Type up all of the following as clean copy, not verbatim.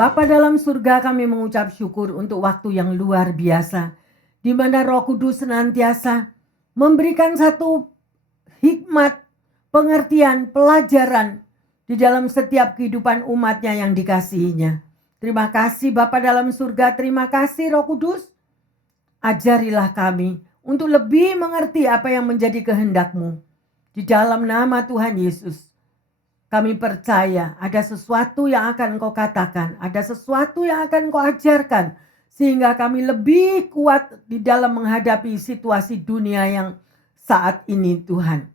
Bapa dalam surga, kami mengucap syukur untuk waktu yang luar biasa, di mana Roh Kudus senantiasa memberikan satu hikmat, pengertian, pelajaran di dalam setiap kehidupan umatnya yang dikasihinya. Terima kasih Bapa dalam surga, terima kasih Roh Kudus. Ajarilah kami untuk lebih mengerti apa yang menjadi kehendak-Mu. Di dalam nama Tuhan Yesus, kami percaya ada sesuatu yang akan Engkau katakan, ada sesuatu yang akan Engkau ajarkan, sehingga kami lebih kuat di dalam menghadapi situasi dunia yang saat ini Tuhan.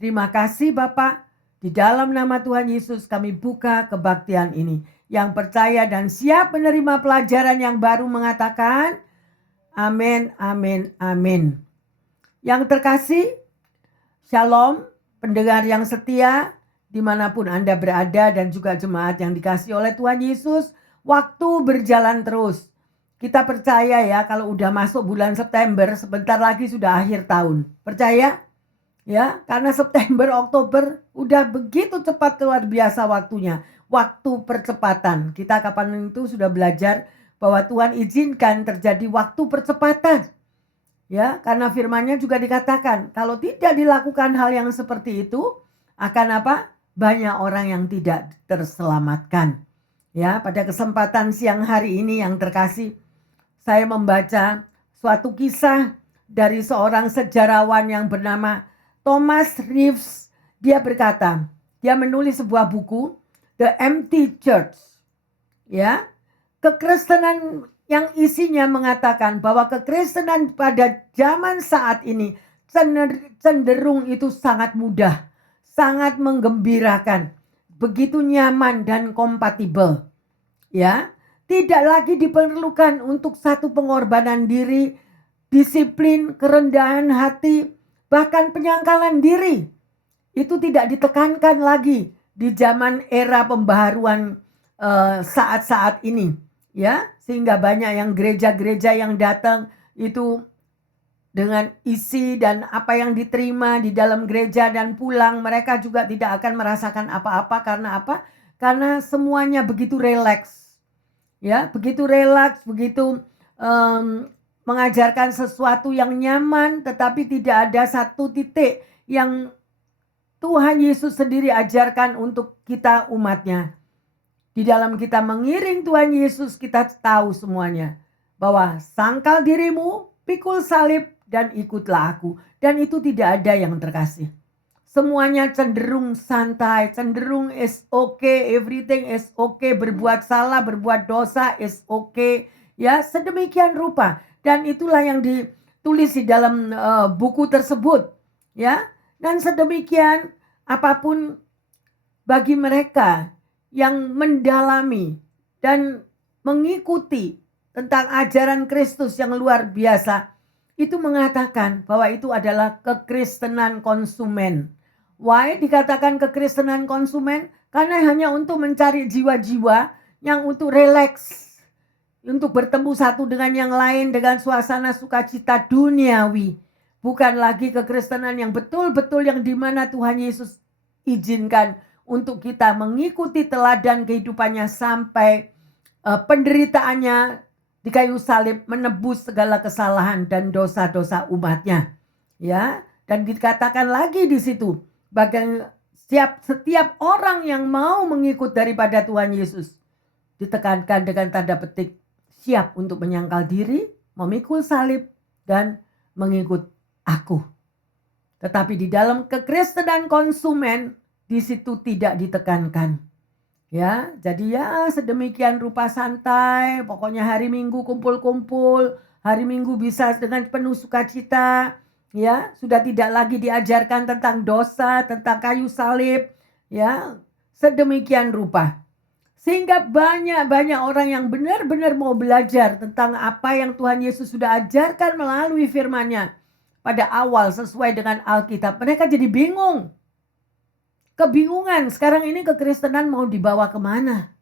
Terima kasih Bapak, di dalam nama Tuhan Yesus kami buka kebaktian ini. Yang percaya dan siap menerima pelajaran yang baru mengatakan, amin, amin, amin. Yang terkasih, shalom, pendengar yang setia, dimanapun Anda berada dan juga jemaat yang dikasihi oleh Tuhan Yesus, waktu berjalan terus. Kita percaya ya, kalau udah masuk bulan September, sebentar lagi sudah akhir tahun. Percaya? Ya, karena September, Oktober udah begitu cepat luar biasa waktunya. Waktu percepatan. Kita kapan itu sudah belajar bahwa Tuhan izinkan terjadi waktu percepatan. Ya, karena firman-Nya juga dikatakan, kalau tidak dilakukan hal yang seperti itu, akan apa? Banyak orang yang tidak terselamatkan. Ya, pada kesempatan siang hari ini yang terkasih, saya membaca suatu kisah dari seorang sejarawan yang bernama Thomas Reeves. Dia berkata, dia menulis sebuah buku, The Empty Church. Ya, kekristenan yang isinya mengatakan bahwa kekristenan pada zaman saat ini cenderung itu sangat mudah, sangat menggembirakan, begitu nyaman dan kompatibel. Ya, tidak lagi diperlukan untuk satu pengorbanan diri, disiplin, kerendahan hati, bahkan penyangkalan diri. Itu tidak ditekankan lagi di zaman era pembaharuan saat-saat ini. Ya, sehingga banyak yang gereja-gereja yang datang itu dengan isi dan apa yang diterima di dalam gereja dan pulang, mereka juga tidak akan merasakan apa-apa. Karena apa? Karena semuanya begitu rileks. Ya, begitu rileks, begitu mengajarkan sesuatu yang nyaman, tetapi tidak ada satu titik yang Tuhan Yesus sendiri ajarkan untuk kita umatnya. Di dalam kita mengiring Tuhan Yesus, kita tahu semuanya bahwa sangkal dirimu, pikul salib, dan ikutlah aku. Dan itu tidak ada yang terkasih. Semuanya cenderung santai, cenderung is okay, everything is okay, berbuat salah, berbuat dosa is okay. Ya, sedemikian rupa. Dan itulah yang ditulis di dalam buku tersebut. Ya, dan sedemikian apapun bagi mereka yang mendalami dan mengikuti tentang ajaran Kristus yang luar biasa, itu mengatakan bahwa itu adalah kekristenan konsumen. Why dikatakan kekristenan konsumen? Karena hanya untuk mencari jiwa-jiwa yang untuk relax, untuk bertemu satu dengan yang lain dengan suasana sukacita duniawi. Bukan lagi kekristenan yang betul-betul yang dimana Tuhan Yesus izinkan untuk kita mengikuti teladan kehidupannya sampai penderitaannya di kayu salib menebus segala kesalahan dan dosa-dosa umatnya. Ya, dan dikatakan lagi di situ, bagian setiap orang yang mau mengikut daripada Tuhan Yesus ditekankan dengan tanda petik siap untuk menyangkal diri, memikul salib dan mengikut aku. Tetapi di dalam kekristenan konsumen di situ tidak ditekankan. Ya, jadi ya sedemikian rupa santai, pokoknya hari Minggu kumpul-kumpul, hari Minggu bisa dengan penuh sukacita, ya, sudah tidak lagi diajarkan tentang dosa, tentang kayu salib, ya, sedemikian rupa. Sehingga banyak orang yang benar-benar mau belajar tentang apa yang Tuhan Yesus sudah ajarkan melalui firman-Nya pada awal sesuai dengan Alkitab. Mereka jadi bingung. kebingungan sekarang ini kekristenan mau dibawa kemana.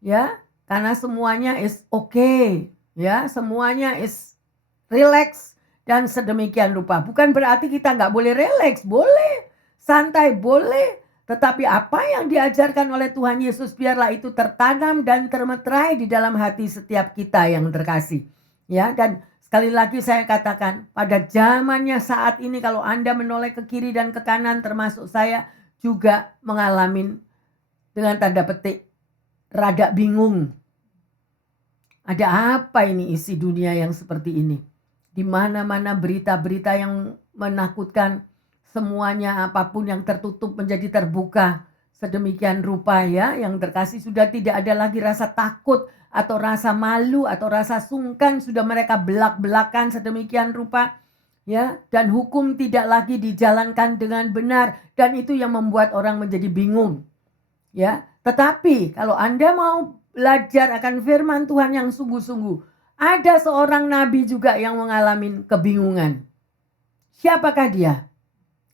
Ya, karena semuanya is okay. Ya, semuanya is relax dan sedemikian rupa. Bukan berarti kita nggak boleh relax, boleh. Santai, boleh. Tetapi apa yang diajarkan oleh Tuhan Yesus biarlah itu tertanam dan termeterai di dalam hati setiap kita yang terkasih. Ya, dan sekali lagi saya katakan, pada zamannya saat ini kalau Anda menoleh ke kiri dan ke kanan termasuk saya juga mengalami dengan tanda petik rada bingung. Ada apa ini isi dunia yang seperti ini? Di mana-mana berita-berita yang menakutkan, semuanya apapun yang tertutup menjadi terbuka. Sedemikian rupa ya, yang terkasih sudah tidak ada lagi rasa takut atau rasa malu atau rasa sungkan, sudah mereka belak-belakan sedemikian rupa. Ya, dan hukum tidak lagi dijalankan dengan benar dan itu yang membuat orang menjadi bingung. Ya, tetapi kalau Anda mau belajar akan firman Tuhan yang sungguh-sungguh, ada seorang nabi juga yang mengalami kebingungan. Siapakah dia?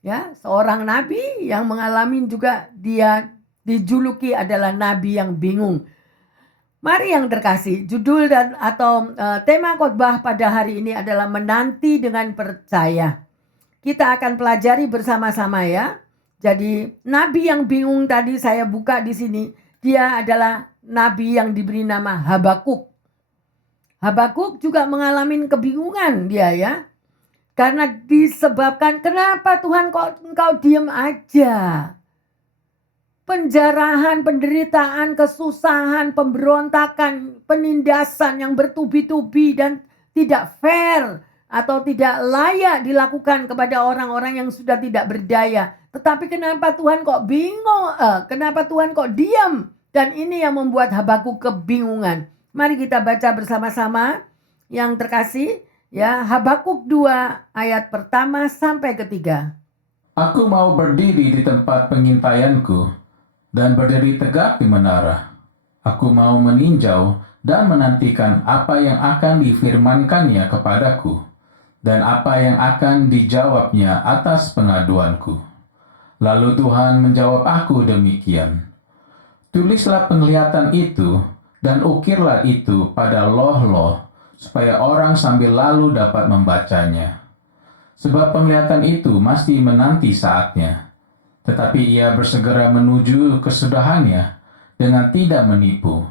Ya, seorang nabi yang mengalami juga dia dijuluki adalah nabi yang bingung. Mari yang terkasih, judul dan atau tema khotbah pada hari ini adalah menanti dengan percaya. Kita akan pelajari bersama-sama ya. Jadi nabi yang bingung tadi saya buka di sini, dia adalah nabi yang diberi nama Habakuk. Habakuk juga mengalami kebingungan dia ya. Karena disebabkan kenapa Tuhan kok engkau diam aja. Penjarahan, penderitaan, kesusahan, pemberontakan, penindasan yang bertubi-tubi dan tidak fair atau tidak layak dilakukan kepada orang-orang yang sudah tidak berdaya. Tetapi kenapa Tuhan kok bingung? Kenapa Tuhan kok diam? Dan ini yang membuat Habakuk kebingungan. Mari kita baca bersama-sama yang terkasih. Ya, Habakuk 2 ayat pertama sampai ketiga. Aku mau berdiri di tempat pengintaianku dan berdiri tegak di menara. Aku mau meninjau dan menantikan apa yang akan difirmankannya kepadaku dan apa yang akan dijawabnya atas pengaduanku. Lalu Tuhan menjawab aku demikian. Tulislah penglihatan itu dan ukirlah itu pada loh-loh supaya orang sambil lalu dapat membacanya. Sebab penglihatan itu masih menanti saatnya, tetapi ia bersegera menuju kesudahannya dengan tidak menipu.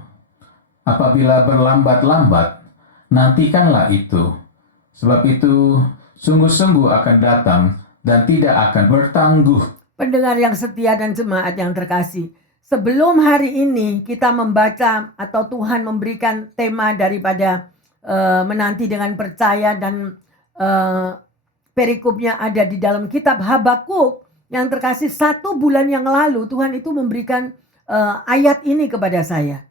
Apabila berlambat-lambat, nantikanlah itu. Sebab itu sungguh-sungguh akan datang dan tidak akan bertangguh. Pendengar yang setia dan jemaat yang terkasih, sebelum hari ini kita membaca atau Tuhan memberikan tema daripada menanti dengan percaya dan perikopnya ada di dalam kitab Habakuk yang terkasih 1 bulan yang lalu Tuhan itu memberikan ayat ini kepada saya.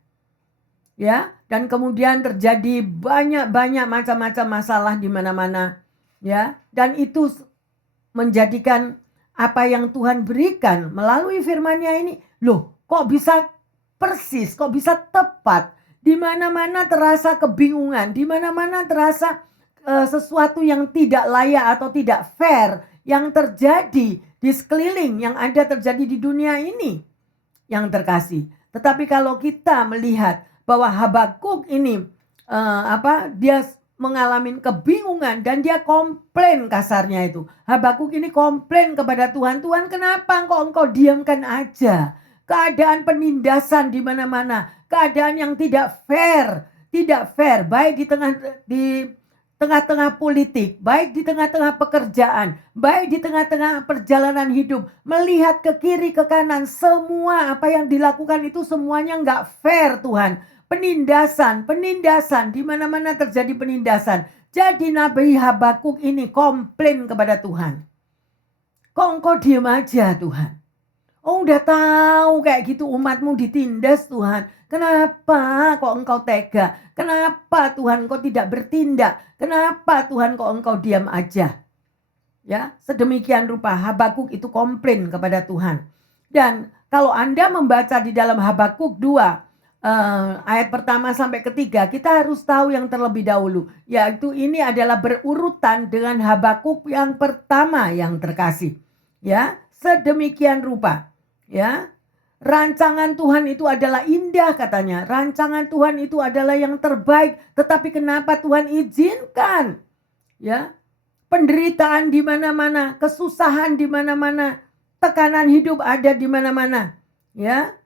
Ya, dan kemudian terjadi banyak macam-macam masalah di mana-mana. Ya, dan itu menjadikan apa yang Tuhan berikan melalui firman-Nya ini, loh, kok bisa persis, kok bisa tepat? Di mana-mana terasa kebingungan, di mana-mana terasa sesuatu yang tidak layak atau tidak fair yang terjadi di sekeliling yang ada terjadi di dunia ini yang terkasih. Tetapi kalau kita melihat bahwa Habakuk ini dia mengalami kebingungan dan dia komplain kasarnya itu. Habakuk ini komplain kepada Tuhan, Tuhan kenapa engkau diamkan aja? Keadaan penindasan di mana-mana, keadaan yang tidak fair baik di tengah-tengah politik, baik di tengah-tengah pekerjaan, baik di tengah-tengah perjalanan hidup, melihat ke kiri ke kanan, semua apa yang dilakukan itu semuanya nggak fair Tuhan. Penindasan, di mana-mana terjadi penindasan. Jadi Nabi Habakuk ini komplain kepada Tuhan. Kok engkau diam aja Tuhan? Oh udah tahu kayak gitu umatmu ditindas Tuhan. Kenapa kok engkau tega? Kenapa Tuhan kau tidak bertindak? Kenapa Tuhan kok engkau diam aja? Ya, sedemikian rupa Habakuk itu komplain kepada Tuhan. Dan kalau Anda membaca di dalam Habakuk 2 ayat pertama sampai ketiga, kita harus tahu yang terlebih dahulu, yaitu ini adalah berurutan dengan Habakuk yang pertama yang terkasih. Ya, sedemikian rupa. Ya, rancangan Tuhan itu adalah indah katanya. Rancangan Tuhan itu adalah yang terbaik. Tetapi kenapa Tuhan izinkan? Ya, penderitaan di mana-mana, kesusahan di mana-mana, tekanan hidup ada di mana-mana. Ya,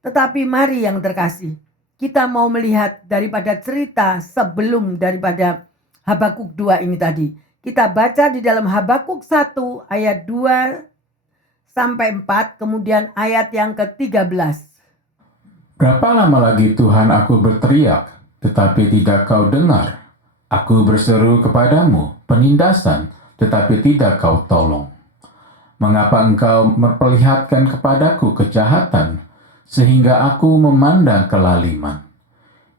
tetapi mari yang terkasih, kita mau melihat daripada cerita sebelum daripada Habakuk 2 ini tadi. Kita baca di dalam Habakuk 1 ayat 2 sampai 4, kemudian ayat yang ke-13. Berapa lama lagi Tuhan aku berteriak, tetapi tidak kau dengar? Aku berseru kepadamu penindasan, tetapi tidak kau tolong. Mengapa engkau memperlihatkan kepadaku kejahatan, sehingga aku memandang kelaliman?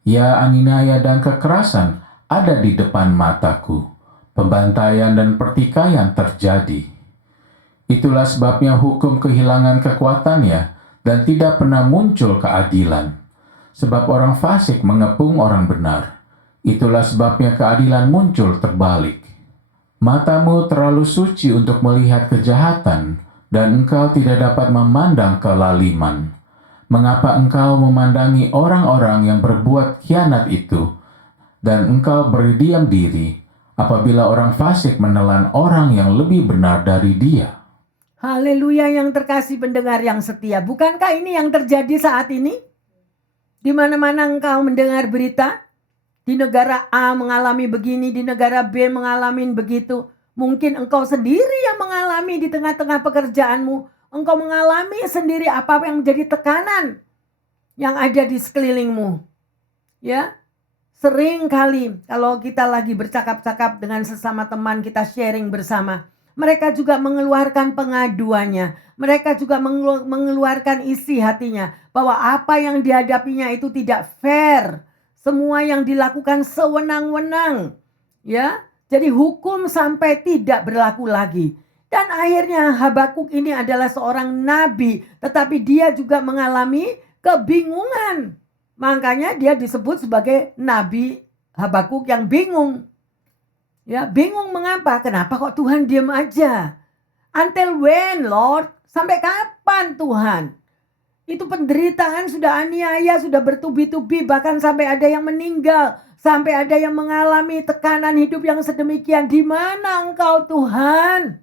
Ya, aniaya dan kekerasan ada di depan mataku. Pembantaian dan pertikaian terjadi. Itulah sebabnya hukum kehilangan kekuatannya dan tidak pernah muncul keadilan. Sebab orang fasik mengepung orang benar. Itulah sebabnya keadilan muncul terbalik. Matamu terlalu suci untuk melihat kejahatan, dan engkau tidak dapat memandang kelaliman. Mengapa engkau memandangi orang-orang yang berbuat khianat itu, dan engkau berdiam diri apabila orang fasik menelan orang yang lebih benar dari dia? Haleluya yang terkasih pendengar yang setia. Bukankah ini yang terjadi saat ini? Di mana-mana engkau mendengar berita, di negara A mengalami begini, di negara B mengalami begitu. Mungkin engkau sendiri yang mengalami di tengah-tengah pekerjaanmu. Engkau mengalami sendiri apa yang menjadi tekanan yang ada di sekelilingmu. Ya, sering kali kalau kita lagi bercakap-cakap dengan sesama teman, kita sharing bersama, mereka juga mengeluarkan pengaduannya. Mereka juga mengeluarkan isi hatinya bahwa apa yang dihadapinya itu tidak fair. Semua yang dilakukan sewenang-wenang. Ya, jadi hukum sampai tidak berlaku lagi. Dan akhirnya Habakuk ini adalah seorang nabi, tetapi dia juga mengalami kebingungan. Makanya dia disebut sebagai Nabi Habakuk yang bingung. Ya, bingung mengapa? Kenapa kok Tuhan diam aja? Until when, Lord? Sampai kapan Tuhan? Itu penderitaan sudah aniaya, sudah bertubi-tubi, bahkan sampai ada yang meninggal, sampai ada yang mengalami tekanan hidup yang sedemikian. Di mana Engkau Tuhan?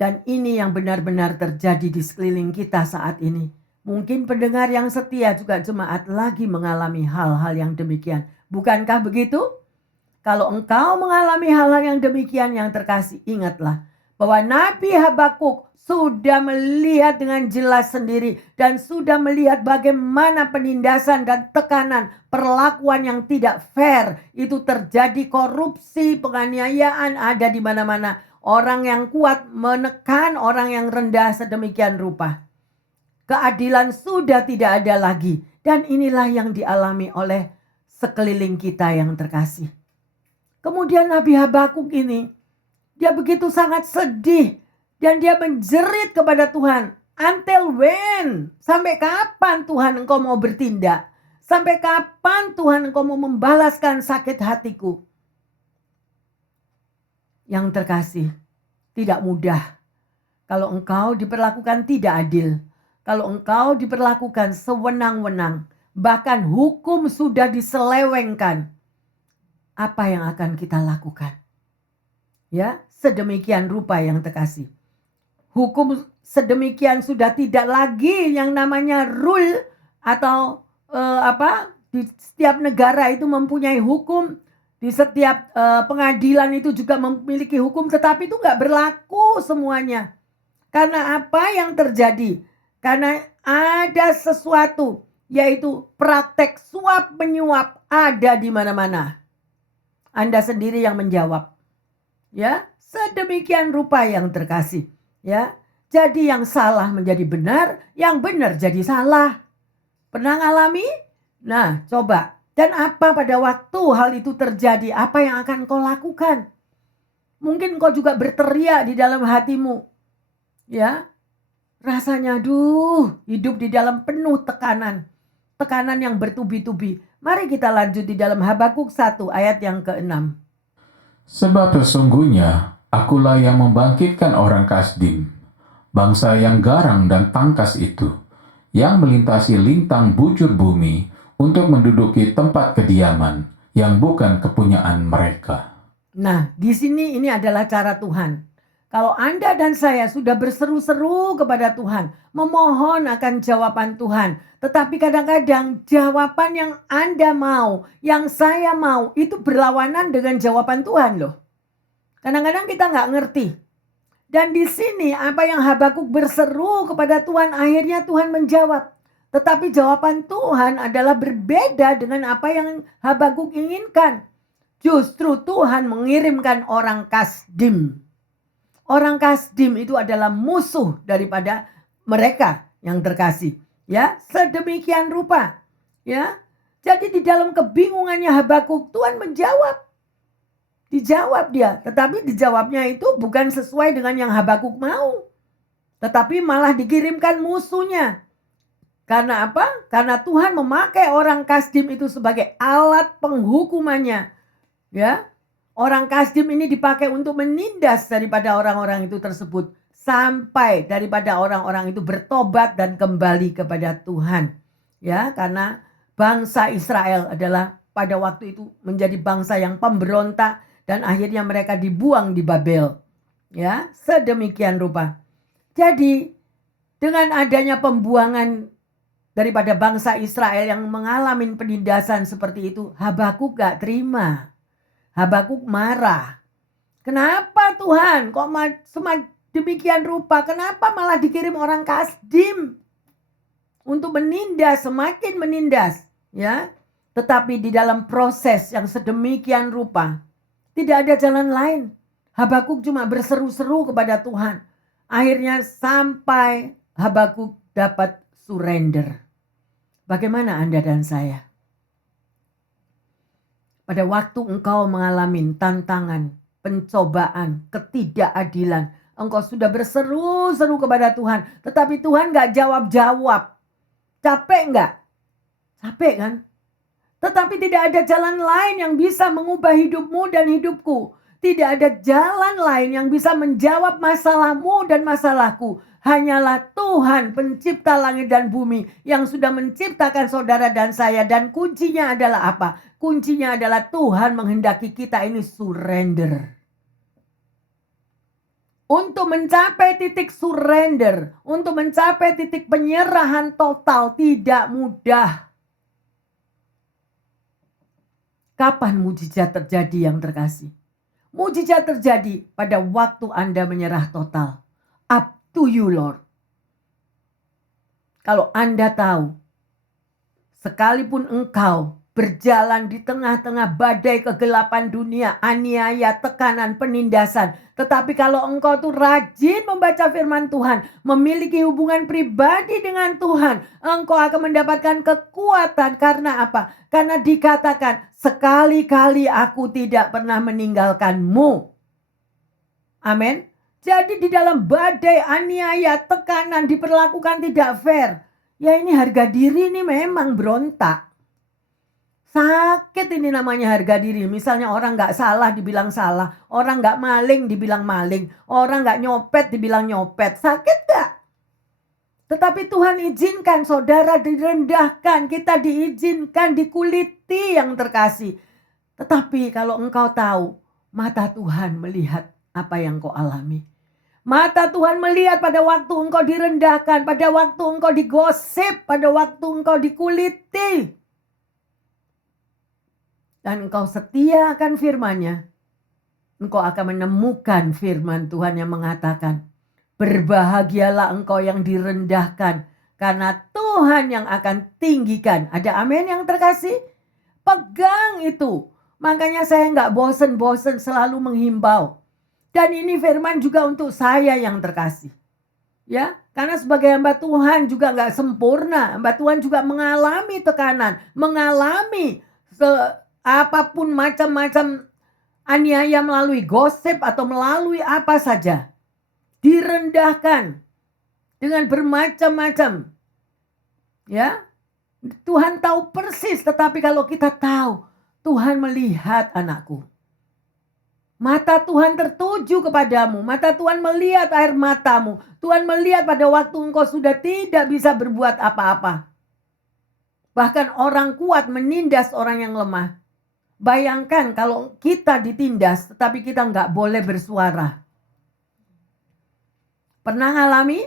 Dan ini yang benar-benar terjadi di sekeliling kita saat ini. Mungkin pendengar yang setia juga jemaat lagi mengalami hal-hal yang demikian. Bukankah begitu? Kalau engkau mengalami hal-hal yang demikian yang terkasih, ingatlah bahwa Nabi Habakuk sudah melihat dengan jelas sendiri dan sudah melihat bagaimana penindasan dan tekanan, perlakuan yang tidak fair itu terjadi, korupsi, penganiayaan ada di mana-mana. Orang yang kuat menekan orang yang rendah sedemikian rupa. Keadilan sudah tidak ada lagi. Dan inilah yang dialami oleh sekeliling kita yang terkasih. Kemudian Nabi Habakuk ini, dia begitu sangat sedih. Dan dia menjerit kepada Tuhan. Until when? Sampai kapan Tuhan engkau mau bertindak? Sampai kapan Tuhan engkau mau membalaskan sakit hatiku? Yang terkasih, tidak mudah. Kalau engkau diperlakukan tidak adil. Kalau engkau diperlakukan sewenang-wenang, bahkan hukum sudah diselewengkan, apa yang akan kita lakukan? Ya, sedemikian rupa yang terkasih. Hukum sedemikian sudah tidak lagi yang namanya rule atau di setiap negara itu mempunyai hukum, di setiap pengadilan itu juga memiliki hukum, tetapi itu nggak berlaku semuanya. Karena apa yang terjadi? Karena ada sesuatu, yaitu praktek suap menyuap ada di mana-mana. Anda sendiri yang menjawab. Ya, sedemikian rupa yang terkasih. Ya, jadi yang salah menjadi benar, yang benar jadi salah. Pernah ngalami? Nah, coba. Dan apa pada waktu hal itu terjadi? Apa yang akan kau lakukan? Mungkin kau juga berteriak di dalam hatimu. Ya, rasanya hidup di dalam penuh tekanan. Tekanan yang bertubi-tubi. Mari kita lanjut di dalam Habakuk 1 ayat yang ke-6. Sebab sesungguhnya Akulah yang membangkitkan orang Kasdim, bangsa yang garang dan tangkas itu, yang melintasi lintang bujur bumi untuk menduduki tempat kediaman yang bukan kepunyaan mereka. Nah, di sini ini adalah cara Tuhan. Kalau Anda dan saya sudah berseru-seru kepada Tuhan, memohon akan jawaban Tuhan, tetapi kadang-kadang jawaban yang Anda mau, yang saya mau, itu berlawanan dengan jawaban Tuhan loh. Kadang-kadang kita nggak ngerti. Dan di sini apa yang Habakuk berseru kepada Tuhan, akhirnya Tuhan menjawab. Tetapi jawaban Tuhan adalah berbeda dengan apa yang Habakuk inginkan. Justru Tuhan mengirimkan orang Kasdim. Orang Kasdim itu adalah musuh daripada mereka yang terkasih. Ya, sedemikian rupa. Ya, jadi di dalam kebingungannya Habakuk, Tuhan menjawab. Dijawab dia, tetapi dijawabnya itu bukan sesuai dengan yang Habakuk mau. Tetapi malah dikirimkan musuhnya. Karena apa? Karena Tuhan memakai orang Kasdim itu sebagai alat penghukumannya. Ya, orang Kasdim ini dipakai untuk menindas daripada orang-orang itu tersebut. Sampai daripada orang-orang itu bertobat dan kembali kepada Tuhan. Ya, karena bangsa Israel adalah pada waktu itu menjadi bangsa yang pemberontak. Dan akhirnya mereka dibuang di Babel. Ya, sedemikian rupa. Jadi dengan adanya pembuangan daripada bangsa Israel yang mengalami penindasan seperti itu, Habakuk gak terima. Habakuk marah. Kenapa Tuhan kok demikian rupa? Kenapa malah dikirim orang Kasdim untuk menindas, semakin menindas, ya? Tetapi di dalam proses yang sedemikian rupa, tidak ada jalan lain. Habakuk cuma berseru-seru kepada Tuhan. Akhirnya sampai Habakuk dapat surrender. Bagaimana Anda dan saya? Pada waktu engkau mengalami tantangan, pencobaan, ketidakadilan, engkau sudah berseru-seru kepada Tuhan, tetapi Tuhan gak jawab-jawab. Capek gak? Capek kan? Tetapi tidak ada jalan lain yang bisa mengubah hidupmu dan hidupku. Tidak ada jalan lain yang bisa menjawab masalahmu dan masalahku. Hanyalah Tuhan pencipta langit dan bumi yang sudah menciptakan saudara dan saya. Dan kuncinya adalah apa? Kuncinya adalah Tuhan menghendaki kita ini surrender. Untuk mencapai titik surrender, untuk mencapai titik penyerahan total tidak mudah. Kapan mujizat terjadi yang terkasih? Mujizat terjadi pada waktu Anda menyerah total. Up to you, Lord. Kalau Anda tahu, sekalipun engkau berjalan di tengah-tengah badai kegelapan dunia, aniaya, tekanan, penindasan. Tetapi kalau engkau tuh rajin membaca firman Tuhan, memiliki hubungan pribadi dengan Tuhan, engkau akan mendapatkan kekuatan. Karena apa? Karena dikatakan, sekali-kali aku tidak pernah meninggalkanmu. Amin. Jadi di dalam badai, aniaya, tekanan, diperlakukan tidak fair. Ya ini harga diri ini memang berontak. Sakit ini namanya harga diri. Misalnya orang gak salah dibilang salah. Orang gak maling dibilang maling. Orang gak nyopet dibilang nyopet. Sakit gak? Tetapi Tuhan izinkan saudara direndahkan. Kita diizinkan dikuliti yang terkasih. Tetapi kalau engkau tahu, mata Tuhan melihat apa yang kau alami. Mata Tuhan melihat pada waktu engkau direndahkan. Pada waktu engkau digosip. Pada waktu engkau dikuliti. Dan engkau setia akan firman-Nya, engkau akan menemukan firman Tuhan yang mengatakan, berbahagialah engkau yang direndahkan, karena Tuhan yang akan tinggikan. Ada amin yang terkasih? Pegang itu. Makanya saya nggak bosen-bosen selalu menghimbau. Dan ini firman juga untuk saya yang terkasih. Ya, karena sebagai hamba Tuhan juga nggak sempurna. Hamba Tuhan juga mengalami tekanan, mengalami apapun macam-macam aniaya melalui gosip atau melalui apa saja. Direndahkan dengan bermacam-macam. Ya. Tuhan tahu persis, tetapi kalau kita tahu, Tuhan melihat anakku. Mata Tuhan tertuju kepadamu. Mata Tuhan melihat air matamu. Tuhan melihat pada waktu engkau sudah tidak bisa berbuat apa-apa. Bahkan orang kuat menindas orang yang lemah. Bayangkan kalau kita ditindas tetapi kita nggak boleh bersuara. Pernah ngalami?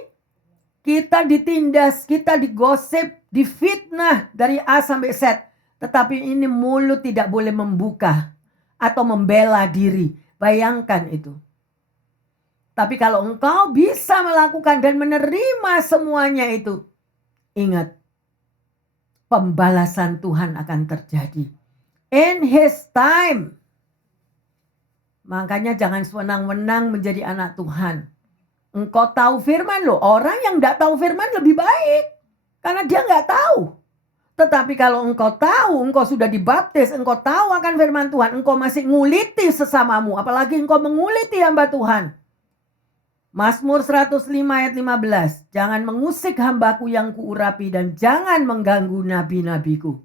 Kita ditindas, kita digosip, difitnah dari A sampai Z. Tetapi ini mulut tidak boleh membuka atau membela diri. Bayangkan itu. Tapi kalau engkau bisa melakukan dan menerima semuanya itu, ingat, pembalasan Tuhan akan terjadi. In His time. Makanya jangan sewenang-wenang menjadi anak Tuhan. Engkau tahu firman loh. Orang yang tidak tahu firman lebih baik. Karena dia nggak tahu. Tetapi kalau engkau tahu, engkau sudah dibaptis, engkau tahu akan firman Tuhan, engkau masih nguliti sesamamu. Apalagi engkau menguliti hamba Tuhan. Mazmur 105 ayat 15. Jangan mengusik hambaku yang kuurapi dan jangan mengganggu nabi-nabiku.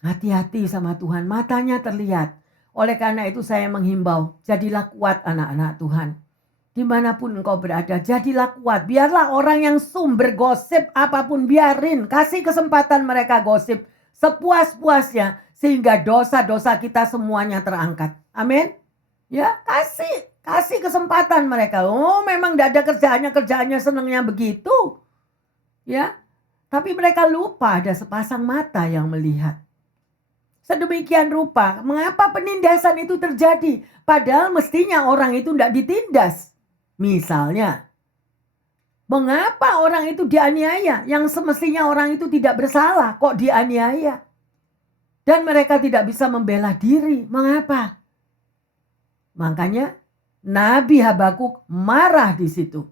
Hati-hati sama Tuhan, matanya terlihat. Oleh karena itu saya menghimbau, jadilah kuat anak-anak Tuhan. Dimanapun engkau berada, jadilah kuat. Biarlah orang yang sumber gosip apapun, biarin. Kasih kesempatan mereka gosip sepuas-puasnya. Sehingga dosa-dosa kita semuanya terangkat. Amin. Ya, kasih kesempatan mereka. Oh, memang tidak ada kerjaannya senangnya begitu. Ya, tapi mereka lupa ada sepasang mata yang melihat. Sedemikian rupa, mengapa penindasan itu terjadi? Padahal mestinya orang itu tidak ditindas. Misalnya, mengapa orang itu dianiaya? Yang semestinya orang itu tidak bersalah, kok dianiaya? Dan mereka tidak bisa membela diri. Mengapa? Makanya Nabi Habakuk marah di situ.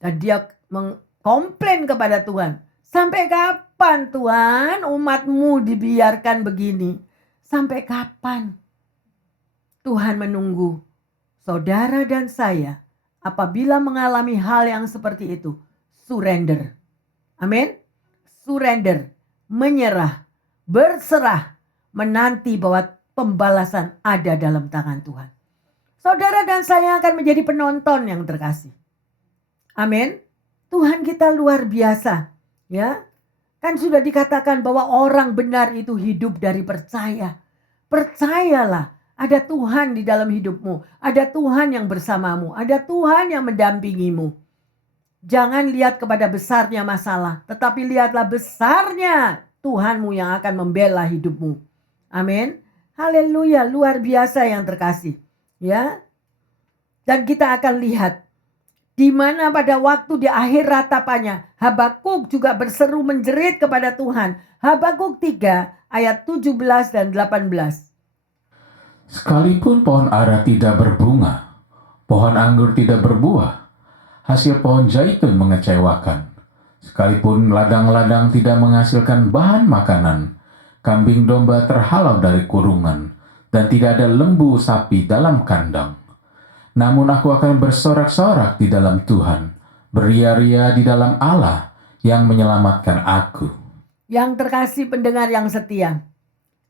Dan dia mengkomplain kepada Tuhan. Sampai kapan Tuhan umatmu dibiarkan begini? Sampai kapan? Tuhan menunggu saudara dan saya apabila mengalami hal yang seperti itu. Surrender. Amin. Surrender. Menyerah. Berserah. Menanti bahwa pembalasan ada dalam tangan Tuhan. Saudara dan saya akan menjadi penonton yang terkasih. Amin. Tuhan kita luar biasa. Ya. Kan sudah dikatakan bahwa orang benar itu hidup dari percaya. Percayalah, ada Tuhan di dalam hidupmu. Ada Tuhan yang bersamamu. Ada Tuhan yang mendampingimu. Jangan lihat kepada besarnya masalah. Tetapi lihatlah besarnya Tuhanmu yang akan membela hidupmu. Amin. Haleluya, luar biasa yang terkasih. Ya. Dan kita akan lihat. Di mana pada waktu di akhir ratapannya, Habakuk juga berseru menjerit kepada Tuhan. Habakuk 3 ayat 17 dan 18. Sekalipun pohon ara tidak berbunga, pohon anggur tidak berbuah, hasil pohon zaitun mengecewakan. Sekalipun ladang-ladang tidak menghasilkan bahan makanan, kambing domba terhalau dari kurungan, dan tidak ada lembu sapi dalam kandang. Namun aku akan bersorak-sorak di dalam Tuhan, beria-ria di dalam Allah yang menyelamatkan aku. Yang terkasih pendengar yang setia,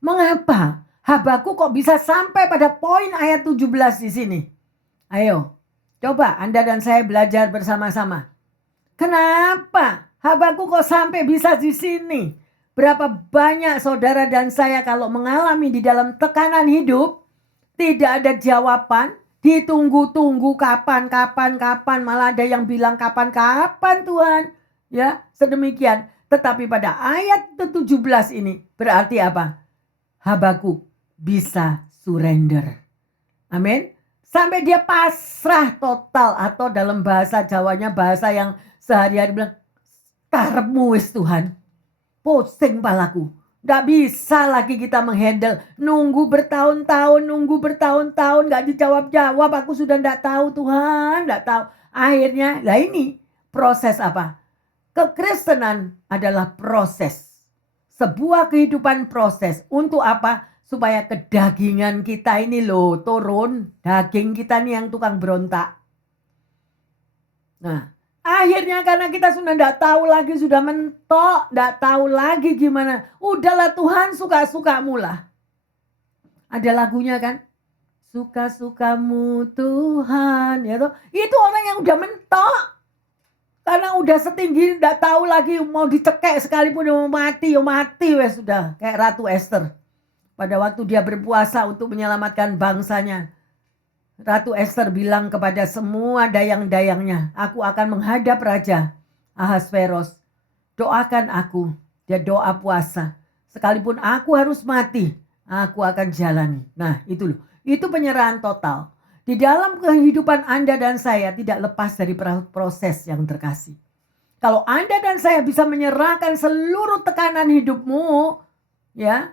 mengapa Habakuk kok bisa sampai pada poin ayat 17 di sini? Ayo, coba Anda dan saya belajar bersama-sama. Kenapa Habakuk kok sampai bisa di sini? Berapa banyak saudara dan saya kalau mengalami di dalam tekanan hidup, tidak ada jawaban, ditunggu-tunggu kapan, malah ada yang bilang kapan Tuhan. Ya, sedemikian. Tetapi pada ayat ke-17 ini berarti apa? Habakuk bisa surrender. Amin. Sampai dia pasrah total, atau dalam bahasa Jawanya, bahasa yang sehari-hari bilang, karepmu wis Tuhan. Pusing palaku. Gak bisa lagi kita menghandle. Nunggu bertahun-tahun, gak dijawab-jawab. Aku sudah gak tahu Tuhan, gak tahu. Akhirnya, lah ini proses apa? Kekristenan adalah proses. Sebuah kehidupan proses. Untuk apa? Supaya kedagingan kita ini loh turun. Daging kita nih yang tukang berontak. Nah, akhirnya karena kita sudah tidak tahu lagi, sudah mentok, tidak tahu lagi gimana. Udahlah Tuhan, suka-sukamu lah. Ada lagunya kan? suka-sukamu Tuhan, ya toh. Itu orang yang udah mentok. Karena udah setinggi, nggak tahu lagi mau dicekek sekalipun mau mati, ya mati wes sudah. Kayak Ratu Esther. Pada waktu dia berpuasa untuk menyelamatkan bangsanya, Ratu Esther bilang kepada semua dayang-dayangnya, aku akan menghadap Raja Ahasveros. Doakan aku. Dia doa puasa. Sekalipun aku harus mati, aku akan jalani. Nah itu loh. Itu penyerahan total. Di dalam kehidupan Anda dan saya tidak lepas dari proses yang terkasih. Kalau Anda dan saya bisa menyerahkan seluruh tekanan hidupmu, ya,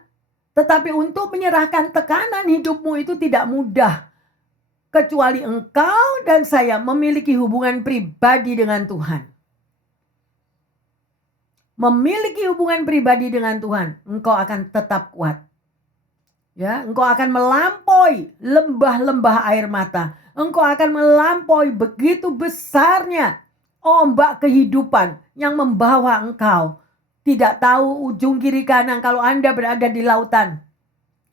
tetapi untuk menyerahkan tekanan hidupmu itu tidak mudah. Kecuali engkau dan saya memiliki hubungan pribadi dengan Tuhan. Memiliki hubungan pribadi dengan Tuhan, engkau akan tetap kuat. Ya, engkau akan melampaui lembah-lembah air mata. Engkau akan melampaui begitu besarnya ombak kehidupan yang membawa engkau. Tidak tahu ujung kiri kanan kalau Anda berada di lautan.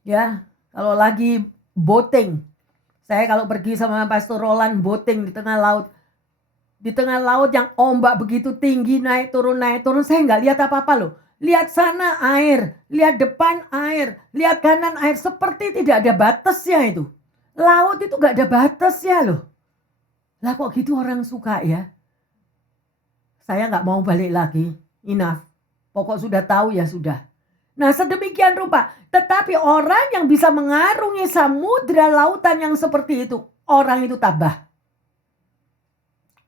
Ya, kalau lagi boating. Saya kalau pergi sama Pastor Roland boating di tengah laut. Di tengah laut yang ombak begitu tinggi naik turun, saya nggak lihat apa-apa loh. Lihat sana air, lihat depan air, lihat kanan air, seperti tidak ada batasnya itu. Laut itu nggak ada batasnya loh. Lah kok gitu orang suka ya? Saya nggak mau balik lagi, enough. Pokok sudah tahu ya sudah. Nah sedemikian rupa, tetapi orang yang bisa mengarungi samudra lautan yang seperti itu, orang itu tabah.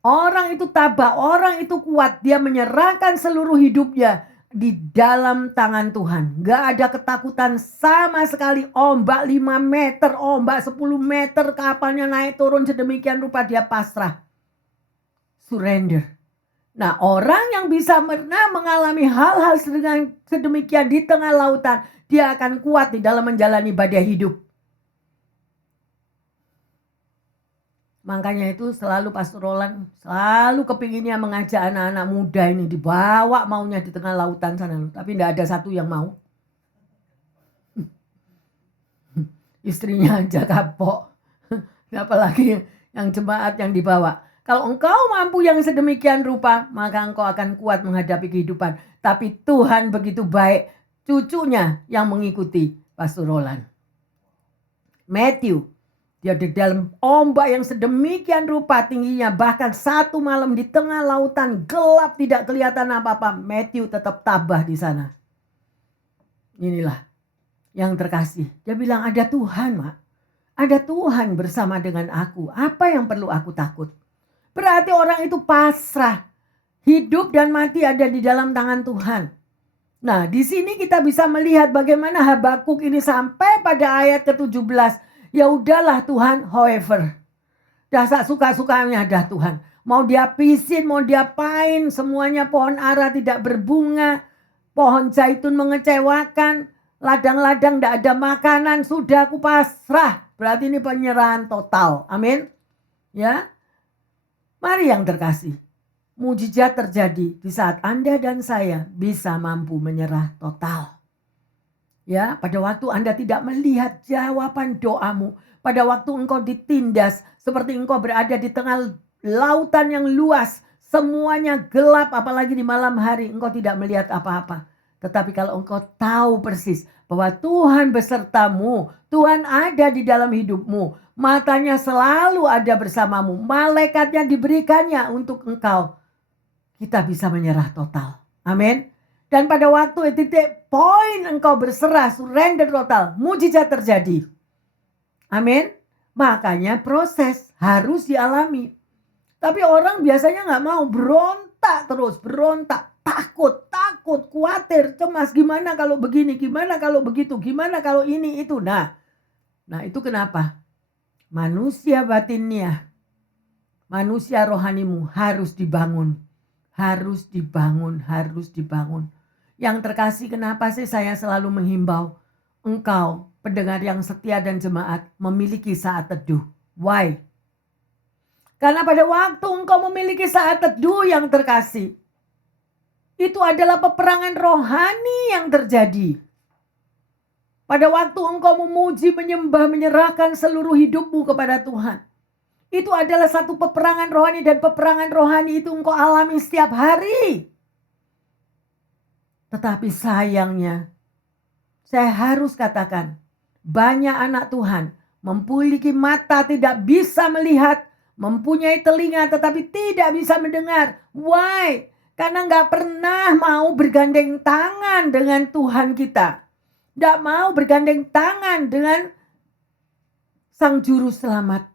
Orang itu tabah, orang itu kuat, dia menyerahkan seluruh hidupnya di dalam tangan Tuhan. Gak ada ketakutan sama sekali. Ombak 5 meter, ombak 10 meter, kapalnya naik turun sedemikian rupa dia pasrah. Surrender. Nah orang yang bisa pernah mengalami hal-hal sedemikian di tengah lautan, dia akan kuat di dalam menjalani badai hidup. Makanya itu selalu Pastor Roland selalu kepinginnya mengajak anak-anak muda ini dibawa maunya di tengah lautan sana. Tapi tidak ada satu yang mau. Istrinya aja kapok. Apalagi yang jemaat yang dibawa. Kalau engkau mampu yang sedemikian rupa, maka engkau akan kuat menghadapi kehidupan. Tapi Tuhan begitu baik, cucunya yang mengikuti Pastor Roland. Matthew. Dia di dalam ombak yang sedemikian rupa tingginya. Bahkan satu malam di tengah lautan gelap tidak kelihatan apa-apa. Matthew tetap tabah di sana. Inilah yang terkasih. Dia bilang ada Tuhan, Mak. Ada Tuhan bersama dengan aku. Apa yang perlu aku takut? Berarti orang itu pasrah. Hidup dan mati ada di dalam tangan Tuhan. Nah di sini kita bisa melihat bagaimana Habakuk ini sampai pada ayat ke-17. Ya udahlah Tuhan, however. Dah suka-sukanya dah Tuhan. Mau dihabisin, mau diapain, semuanya pohon ara tidak berbunga. Pohon zaitun mengecewakan. Ladang-ladang tidak ada makanan. Sudah aku pasrah. Berarti ini penyerahan total. Amin. Ya. Mari yang terkasih. Mujizat terjadi di saat Anda dan saya bisa mampu menyerah total. Ya, pada waktu Anda tidak melihat jawaban doamu, pada waktu engkau ditindas seperti engkau berada di tengah lautan yang luas, semuanya gelap apalagi di malam hari, engkau tidak melihat apa-apa. Tetapi kalau engkau tahu persis bahwa Tuhan besertamu, Tuhan ada di dalam hidupmu, matanya selalu ada bersamamu, malaikatnya diberikannya untuk engkau, kita bisa menyerah total. Amin. Dan pada waktu titik poin engkau berserah, surrender total, mujizat terjadi. Amin. Makanya proses harus dialami. Tapi orang biasanya nggak mau, berontak terus, berontak, takut, khawatir, cemas. Gimana kalau begini, gimana kalau begitu, gimana kalau ini itu. Nah itu kenapa? Manusia batinnya, manusia rohanimu harus dibangun. Harus dibangun. Yang terkasih, kenapa sih saya selalu menghimbau engkau pendengar yang setia dan jemaat memiliki saat teduh? Why? Karena pada waktu engkau memiliki saat teduh yang terkasih, itu adalah peperangan rohani yang terjadi. Pada waktu engkau memuji, menyembah, menyerahkan seluruh hidupmu kepada Tuhan. Itu adalah satu peperangan rohani, dan peperangan rohani itu engkau alami setiap hari. Tetapi sayangnya, saya harus katakan, banyak anak Tuhan memiliki mata tidak bisa melihat, mempunyai telinga tetapi tidak bisa mendengar. Why? Karena nggak pernah mau bergandeng tangan dengan Tuhan kita. Nggak mau bergandeng tangan dengan Sang Juru Selamat.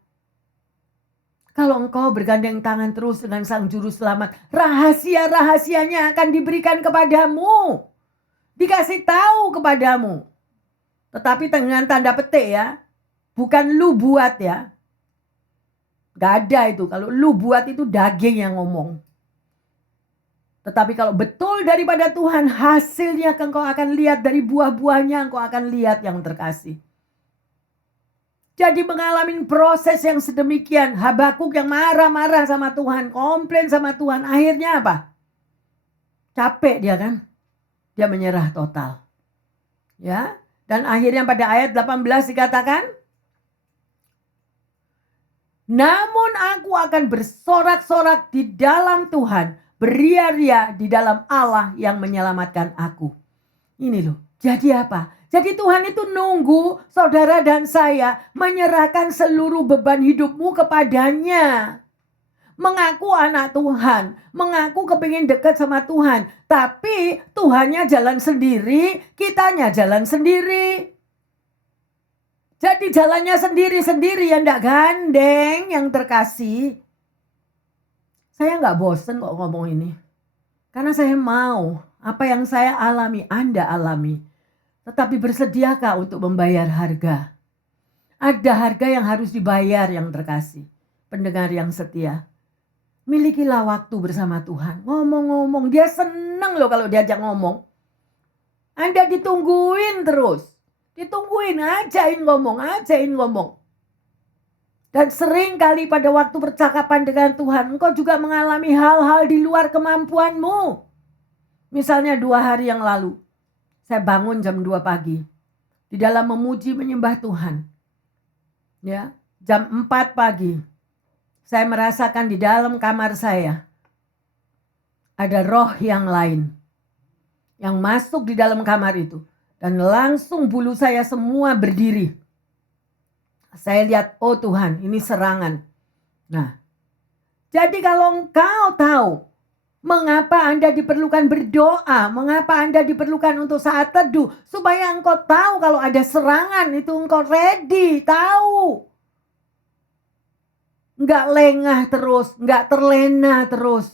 Kalau engkau bergandeng tangan terus dengan Sang Juru Selamat, rahasia-rahasianya akan diberikan kepadamu. Dikasih tahu kepadamu. Tetapi dengan tanda petik ya. Bukan lu buat ya. Gak ada itu. Kalau lu buat itu daging yang ngomong. Tetapi kalau betul daripada Tuhan, hasilnya engkau akan lihat dari buah-buahnya, engkau akan lihat yang terkasih. Jadi mengalami proses yang sedemikian, Habakuk yang marah-marah sama Tuhan, komplain sama Tuhan, akhirnya apa? Capek dia kan? Dia menyerah total. Ya, dan akhirnya pada ayat 18 dikatakan, namun aku akan bersorak-sorak di dalam Tuhan, beria-ria di dalam Allah yang menyelamatkan aku. Ini loh, jadi apa? Jadi Tuhan itu nunggu saudara dan saya menyerahkan seluruh beban hidupmu kepadanya. Mengaku anak Tuhan, mengaku kepingin dekat sama Tuhan. Tapi Tuhannya jalan sendiri, kitanya jalan sendiri. Jadi jalannya sendiri-sendiri yang gak gandeng yang terkasih. Saya gak bosen kok ngomong ini. Karena saya mau apa yang saya alami, Anda alami. Tetapi bersediakah untuk membayar harga? Ada harga yang harus dibayar yang terkasih. Pendengar yang setia. Milikilah waktu bersama Tuhan. Ngomong-ngomong, dia seneng loh kalau diajak ngomong. Anda ditungguin terus. Ditungguin, ajain ngomong. Dan sering kali pada waktu percakapan dengan Tuhan, engkau juga mengalami hal-hal di luar kemampuanmu. Misalnya 2 hari yang lalu, saya bangun jam 2 pagi. Di dalam memuji menyembah Tuhan. Ya, jam 4 pagi. Saya merasakan di dalam kamar saya ada roh yang lain yang masuk di dalam kamar itu, dan langsung bulu saya semua berdiri. Saya lihat, oh Tuhan, ini serangan. Nah, jadi kalau engkau tahu mengapa Anda diperlukan berdoa, mengapa Anda diperlukan untuk saat teduh, supaya engkau tahu kalau ada serangan itu engkau ready, tahu. Enggak lengah terus, enggak terlena terus.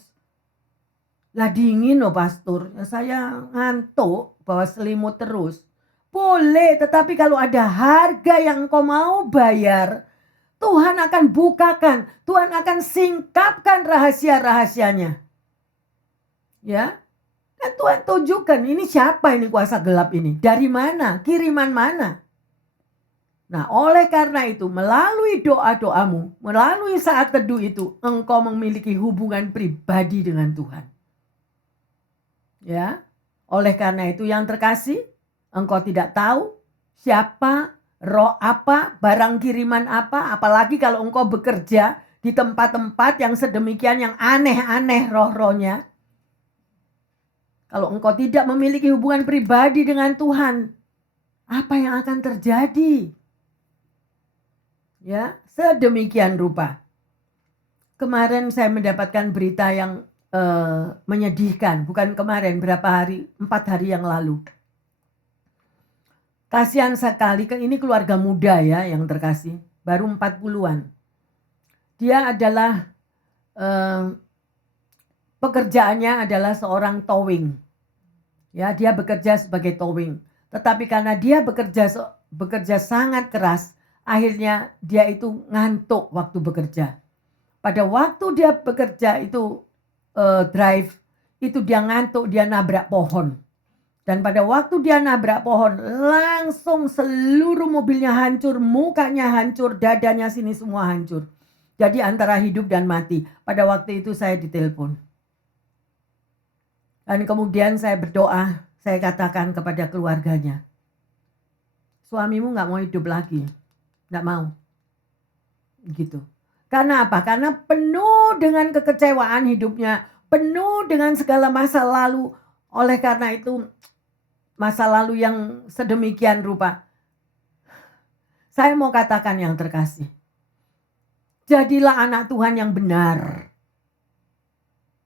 Lah dingin loh pastor, ya saya ngantuk bawa selimut terus. Boleh, tetapi kalau ada harga yang engkau mau bayar, Tuhan akan bukakan, Tuhan akan singkapkan rahasia-rahasianya. Ya, dan Tuhan tunjukkan ini siapa ini kuasa gelap ini, dari mana, kiriman mana. Nah, oleh karena itu, melalui doa-doamu, melalui saat teduh itu, engkau memiliki hubungan pribadi dengan Tuhan. Ya, oleh karena itu yang terkasih, engkau tidak tahu siapa, roh apa, barang kiriman apa, apalagi kalau engkau bekerja di tempat-tempat yang sedemikian, yang aneh-aneh roh-rohnya. Kalau engkau tidak memiliki hubungan pribadi dengan Tuhan, apa yang akan terjadi? Ya, sedemikian rupa. Kemarin saya mendapatkan berita yang menyedihkan. Bukan kemarin, 4 hari yang lalu. Kasihan sekali, ini keluarga muda ya yang terkasih. Baru 40-an. Dia adalah, pekerjaannya adalah seorang towing. Ya, dia bekerja sebagai towing. Tetapi karena dia bekerja sangat keras, akhirnya dia itu ngantuk waktu bekerja. Pada waktu dia bekerja itu drive, itu dia ngantuk, dia nabrak pohon. Dan pada waktu dia nabrak pohon, langsung seluruh mobilnya hancur, mukanya hancur, dadanya sini semua hancur. Jadi antara hidup dan mati. Pada waktu itu saya ditelepon. Dan kemudian saya berdoa, saya katakan kepada keluarganya, suamimu nggak mau hidup lagi. Nggak mau. Gitu. Karena apa? Karena penuh dengan kekecewaan hidupnya. Penuh dengan segala masa lalu. Oleh karena itu masa lalu yang sedemikian rupa. Saya mau katakan yang terkasih. Jadilah anak Tuhan yang benar.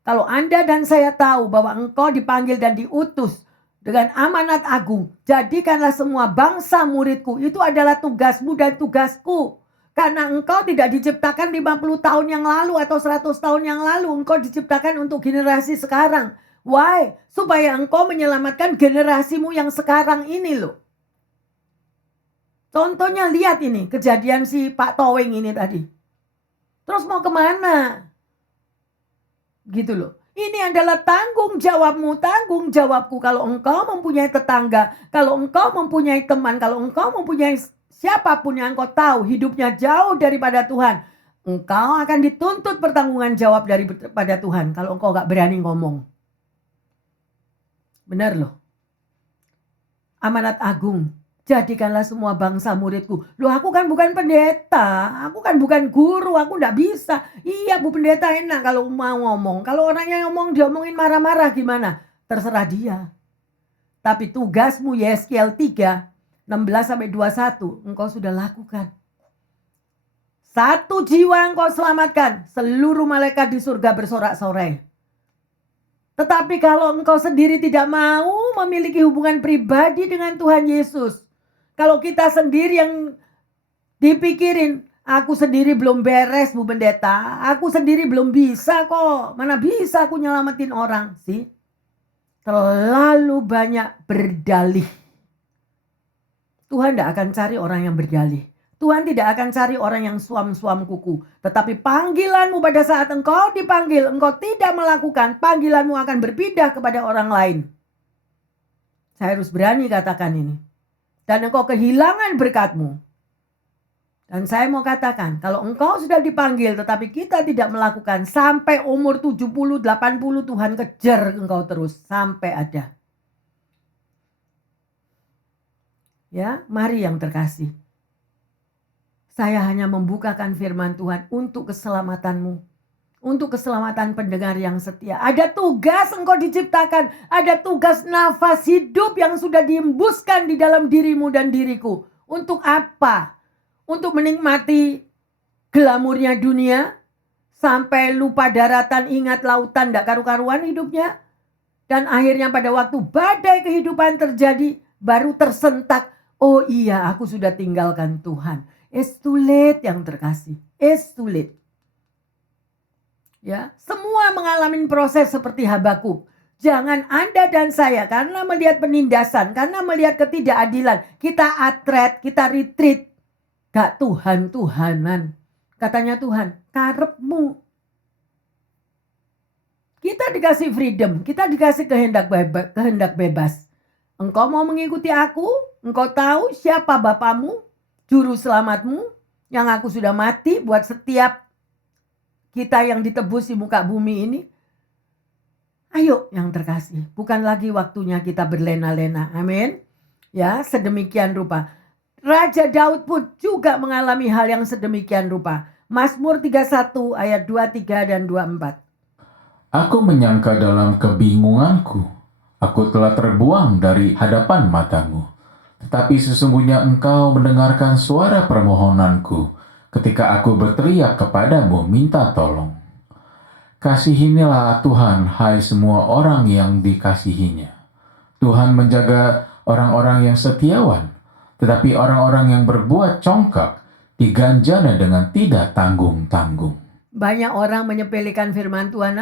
Kalau Anda dan saya tahu bahwa engkau dipanggil dan diutus dengan amanat agung, jadikanlah semua bangsa muridku. Itu adalah tugasmu dan tugasku. Karena engkau tidak diciptakan 50 tahun yang lalu atau 100 tahun yang lalu. Engkau diciptakan untuk generasi sekarang. Why? Supaya engkau menyelamatkan generasimu yang sekarang ini loh. Contohnya lihat ini, kejadian si Pak Towing ini tadi. Terus mau kemana? Gitu loh. Ini adalah tanggung jawabmu, tanggung jawabku. Kalau engkau mempunyai tetangga, kalau engkau mempunyai teman, kalau engkau mempunyai siapapun yang engkau tahu hidupnya jauh daripada Tuhan, engkau akan dituntut pertanggungan jawab daripada Tuhan kalau engkau gak berani ngomong. Benar loh. Amanat agung. Jadikanlah semua bangsa muridku. Loh, aku kan bukan pendeta. Aku kan bukan guru. Aku gak bisa. Iya, Bu Pendeta enak kalau mau ngomong. Kalau orangnya ngomong, diomongin marah-marah gimana? Terserah dia. Tapi tugasmu Yeskiel 3, 16-21, engkau sudah lakukan. 1 jiwa engkau selamatkan. Seluruh malaikat di surga bersorak-sorai. Tetapi kalau engkau sendiri tidak mau memiliki hubungan pribadi dengan Tuhan Yesus. Kalau kita sendiri yang dipikirin, aku sendiri belum beres Bu Pendeta, aku sendiri belum bisa kok, mana bisa aku nyelamatin orang sih. Terlalu banyak berdalih. Tuhan tidak akan cari orang yang berdalih. Tuhan tidak akan cari orang yang suam-suam kuku. Tetapi panggilanmu pada saat engkau dipanggil, engkau tidak melakukan, panggilanmu akan berpindah kepada orang lain. Saya harus berani katakan ini. Dan engkau kehilangan berkatmu. Dan saya mau katakan, kalau engkau sudah dipanggil tetapi kita tidak melakukan, sampai umur 70, 80 Tuhan kejar engkau terus sampai ada. Ya, mari yang terkasih. Saya hanya membukakan firman Tuhan untuk keselamatanmu. Untuk keselamatan pendengar yang setia. Ada tugas engkau diciptakan. Ada tugas nafas hidup yang sudah diembuskan di dalam dirimu dan diriku. Untuk apa? Untuk menikmati glamurnya dunia. Sampai lupa daratan, ingat lautan, tidak karu-karuan hidupnya. Dan akhirnya pada waktu badai kehidupan terjadi, baru tersentak. Oh iya, aku sudah tinggalkan Tuhan. It's too late yang terkasih. It's too late. Ya, semua mengalami proses seperti Habakuk. Jangan Anda dan saya karena melihat penindasan, karena melihat ketidakadilan, kita atret, kita retreat. Gak Tuhan-Tuhanan. Katanya Tuhan, karepmu. Kita dikasih freedom, kita dikasih kehendak bebas. Engkau mau mengikuti aku, engkau tahu siapa Bapamu, juru selamatmu, yang aku sudah mati buat setiap kita yang ditebus di muka bumi ini. Ayo yang terkasih, bukan lagi waktunya kita berlena-lena. Amin. Ya, sedemikian rupa. Raja Daud pun juga mengalami hal yang sedemikian rupa. Mazmur 31 ayat 23 dan 24. Aku menyangka dalam kebingunganku, aku telah terbuang dari hadapan matamu. Tetapi sesungguhnya engkau mendengarkan suara permohonanku ketika aku berteriak kepadamu minta tolong. Kasihinilah Tuhan, hai semua orang yang dikasihinya. Tuhan menjaga orang-orang yang setiawan, tetapi orang-orang yang berbuat congkak diganjana dengan tidak tanggung-tanggung. Banyak orang menyepelekan firman Tuhan.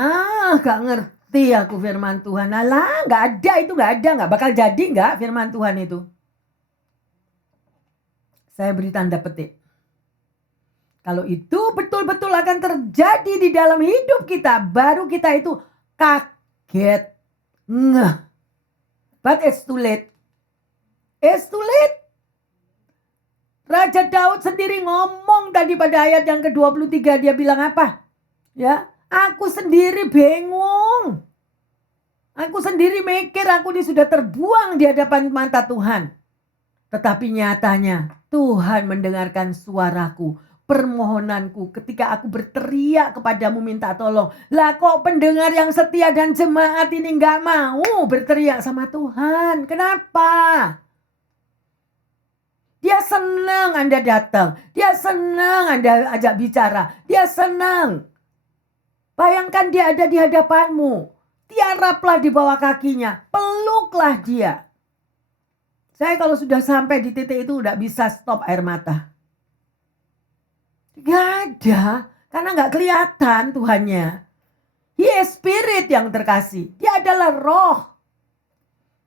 Gak ngerti aku firman Tuhan. Alah, gak ada itu, gak ada. Gak bakal jadi gak firman Tuhan itu. Saya beri tanda petik. Kalau itu betul-betul akan terjadi di dalam hidup kita, baru kita itu kaget. Ngeh. But it's too late. It's too late. Raja Daud sendiri ngomong tadi pada ayat yang ke-23, dia bilang apa? Ya, aku sendiri bingung. Aku sendiri mikir aku ini sudah terbuang di hadapan mata Tuhan. Tetapi nyatanya Tuhan mendengarkan suaraku, permohonanku ketika aku berteriak kepadamu minta tolong. Lah kok pendengar yang setia dan jemaat ini nggak mau berteriak sama Tuhan? Kenapa? Dia senang Anda datang. Dia senang Anda ajak bicara. Dia senang. Bayangkan dia ada di hadapanmu. Tiaraplah di bawah kakinya. Peluklah dia. Saya kalau sudah sampai di titik itu udah bisa stop air mata. Gak ada. Karena gak kelihatan Tuhannya. He is spirit yang terkasih. Dia adalah roh.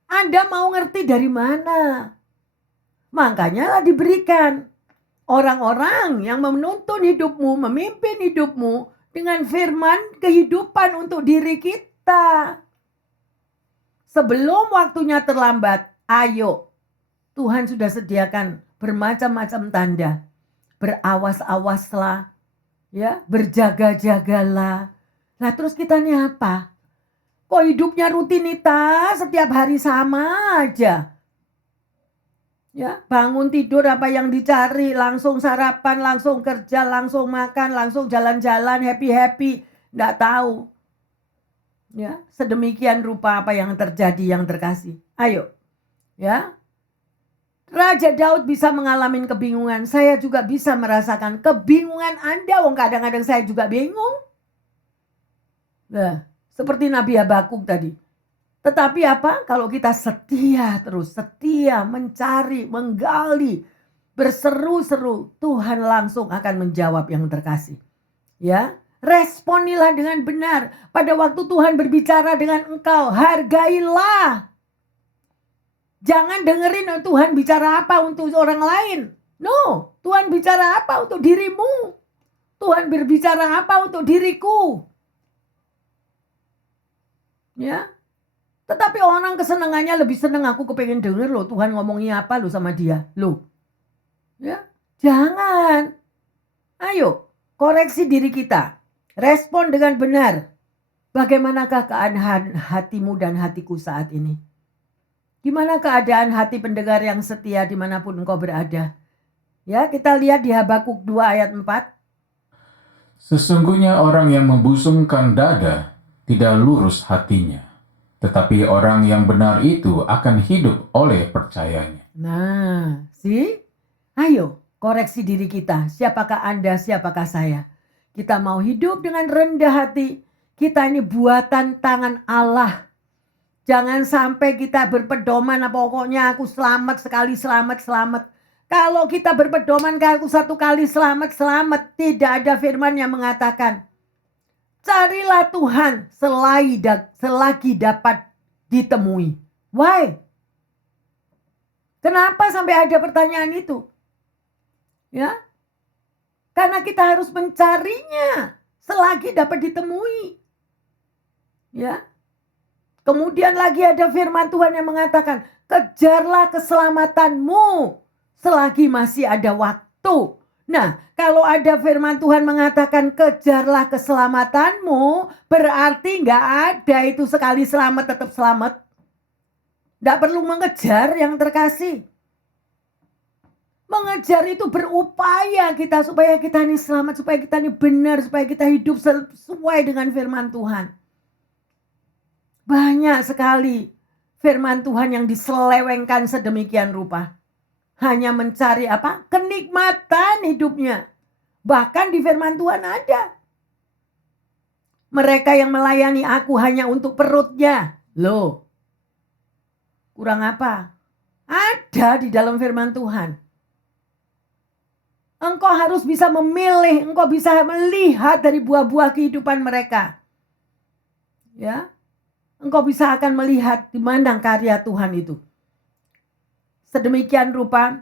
Anda mau ngerti dari mana? Makanya lah diberikan orang-orang yang menuntun hidupmu, memimpin hidupmu dengan firman kehidupan untuk diri kita. Sebelum waktunya terlambat, ayo. Tuhan sudah sediakan bermacam-macam tanda. Berawas-awaslah, ya, berjaga-jagalah. Nah, terus kita nih apa? Kok hidupnya rutinitas, setiap hari sama aja. Ya, bangun tidur apa yang dicari, langsung sarapan, langsung kerja, langsung makan, langsung jalan-jalan, happy-happy, enggak tahu. Ya, sedemikian rupa apa yang terjadi yang terkasih. Ayo. Ya. Raja Daud bisa mengalami kebingungan. Saya juga bisa merasakan kebingungan Anda. Wong kadang-kadang saya juga bingung. Nah, seperti Nabi Habakuk tadi. Tetapi apa? Kalau kita setia terus, setia mencari, menggali, berseru-seru, Tuhan langsung akan menjawab yang terkasih. Ya, responilah dengan benar. Pada waktu Tuhan berbicara dengan engkau, hargailah. Jangan dengerin Tuhan bicara apa untuk orang lain. No, Tuhan bicara apa untuk dirimu. Tuhan berbicara apa untuk diriku. Ya. Tetapi orang kesenangannya lebih senang aku kepengen denger loh Tuhan ngomongnya apa loh sama dia. Loh. Ya. Jangan. Ayo, koreksi diri kita. Respon dengan benar. Bagaimanakah keadaan hatimu dan hatiku saat ini? Gimana keadaan hati pendengar yang setia dimanapun engkau berada? Ya, kita lihat di Habakuk 2 ayat 4. Sesungguhnya orang yang membusungkan dada tidak lurus hatinya. Tetapi orang yang benar itu akan hidup oleh percayanya. Nah, ayo koreksi diri kita. Siapakah Anda, siapakah saya? Kita mau hidup dengan rendah hati. Kita ini buatan tangan Allah. Jangan sampai kita berpedoman, pokoknya aku selamat sekali, selamat. Kalau kita berpedoman, aku satu kali selamat. Tidak ada firman yang mengatakan, carilah Tuhan selagi dapat ditemui. Why? Kenapa sampai ada pertanyaan itu? Ya, karena kita harus mencarinya selagi dapat ditemui. Ya. Kemudian lagi ada firman Tuhan yang mengatakan, kejarlah keselamatanmu selagi masih ada waktu. Nah, kalau ada firman Tuhan mengatakan kejarlah keselamatanmu, berarti nggak ada itu sekali selamat tetap selamat. Nggak perlu mengejar yang terkasih. Mengejar itu berupaya kita supaya kita ini selamat, supaya kita ini benar, supaya kita hidup sesuai dengan firman Tuhan. Banyak sekali firman Tuhan yang diselewengkan sedemikian rupa. Hanya mencari apa? Kenikmatan hidupnya. Bahkan di firman Tuhan ada. Mereka yang melayani aku hanya untuk perutnya. Loh. Kurang apa? Ada di dalam firman Tuhan. Engkau harus bisa memilih. Engkau bisa melihat dari buah-buah kehidupan mereka. Ya. Engkau bisa akan melihat di mana karya Tuhan itu. Sedemikian rupa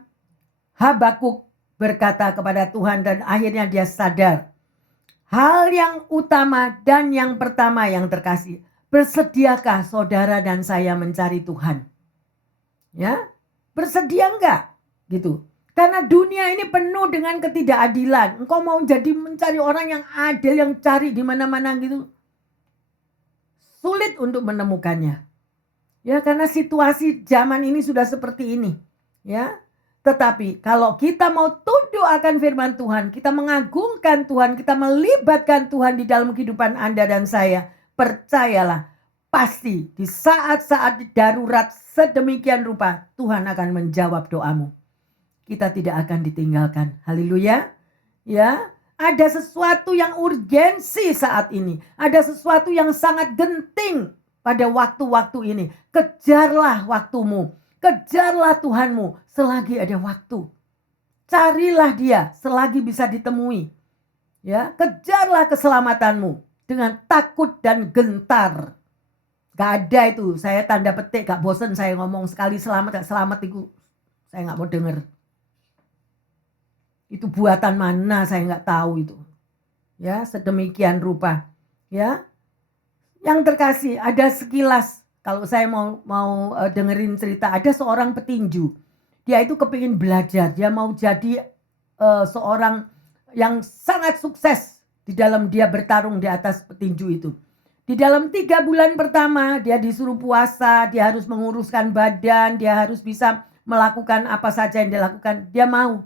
Habakuk berkata kepada Tuhan dan akhirnya dia sadar. Hal yang utama dan yang pertama yang terkasih. Bersediakah saudara dan saya mencari Tuhan? Ya, bersedia enggak? Gitu. Karena dunia ini penuh dengan ketidakadilan. Engkau mau jadi mencari orang yang adil, yang cari di mana-mana gitu. Sulit untuk menemukannya. Ya, karena situasi zaman ini sudah seperti ini. Ya, Tetapi kalau kita mau tunduk akan firman Tuhan, kita mengagungkan Tuhan, kita melibatkan Tuhan di dalam kehidupan Anda dan saya, percayalah, pasti di saat-saat darurat sedemikian rupa Tuhan akan menjawab doamu. Kita tidak akan ditinggalkan. Haleluya. Ya, ada sesuatu yang urgensi saat ini. Ada sesuatu yang sangat genting pada waktu-waktu ini. Kejarlah waktumu. Kejarlah Tuhanmu selagi ada waktu. Carilah dia selagi bisa ditemui. Ya, kejarlah keselamatanmu dengan takut dan gentar. Gak ada itu, saya tanda petik, gak bosen saya ngomong sekali selamat, gak selamat itu. Saya gak mau denger. Itu buatan mana saya gak tahu itu. Ya, sedemikian rupa. Ya, yang terkasih ada sekilas. Kalau saya mau dengerin cerita, ada seorang petinju. Dia itu kepingin belajar. Dia mau jadi seorang yang sangat sukses di dalam dia bertarung di atas petinju itu. Di dalam 3 bulan pertama dia disuruh puasa, dia harus menguruskan badan, dia harus bisa melakukan apa saja yang dia lakukan. Dia mau.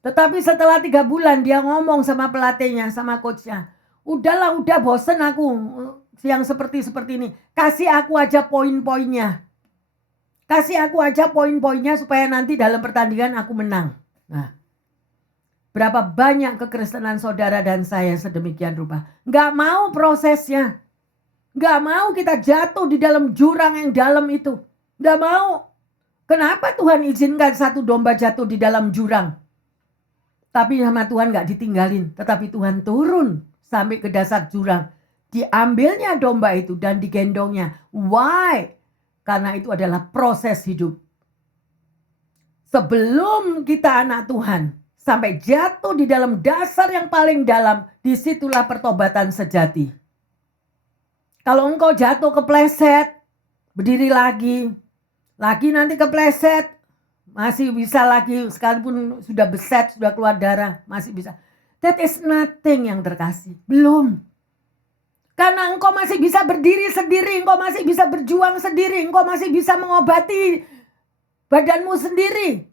Tetapi setelah 3 bulan dia ngomong sama pelatihnya, sama coachnya. Udahlah, udah bosen aku yang seperti ini. Kasih aku aja poin-poinnya. Kasih aku aja poin-poinnya supaya nanti dalam pertandingan aku menang. Nah, berapa banyak kekristenan saudara dan saya sedemikian rupa. Gak mau prosesnya. Gak mau kita jatuh di dalam jurang yang dalam itu. Gak mau. Kenapa Tuhan izinkan satu domba jatuh di dalam jurang? Tapi sama Tuhan gak ditinggalin. Tetapi Tuhan turun sampai ke dasar jurang. Diambilnya domba itu dan digendongnya. Why? Karena itu adalah proses hidup. Sebelum kita anak Tuhan, sampai jatuh di dalam dasar yang paling dalam, disitulah pertobatan sejati. Kalau engkau jatuh kepleset, berdiri lagi nanti kepleset, masih bisa lagi, sekalipun sudah beset, sudah keluar darah, masih bisa. That is nothing yang terkasih. Belum. Karena engkau masih bisa berdiri sendiri, engkau masih bisa berjuang sendiri, engkau masih bisa mengobati badanmu sendiri.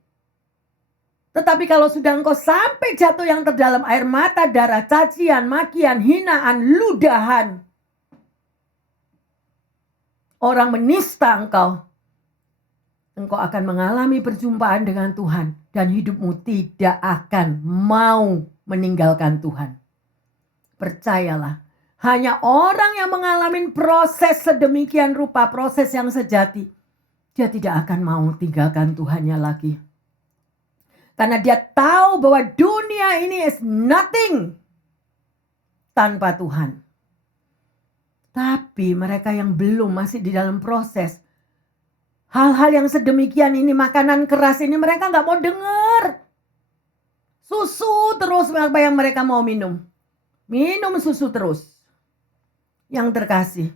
Tetapi kalau sudah engkau sampai jatuh yang terdalam, air mata, darah, cacian, makian, hinaan, ludahan, orang menista engkau akan mengalami perjumpaan dengan Tuhan. Dan hidupmu tidak akan mau meninggalkan Tuhan. Percayalah. Hanya orang yang mengalami proses sedemikian rupa, proses yang sejati, dia tidak akan mau tinggalkan Tuhannya lagi. Karena dia tahu bahwa dunia ini is nothing tanpa Tuhan. Tapi mereka yang belum, masih di dalam proses, hal-hal yang sedemikian ini, makanan keras ini mereka gak mau dengar. Susu terus apa yang mereka mau minum. Minum susu terus. Yang terkasih,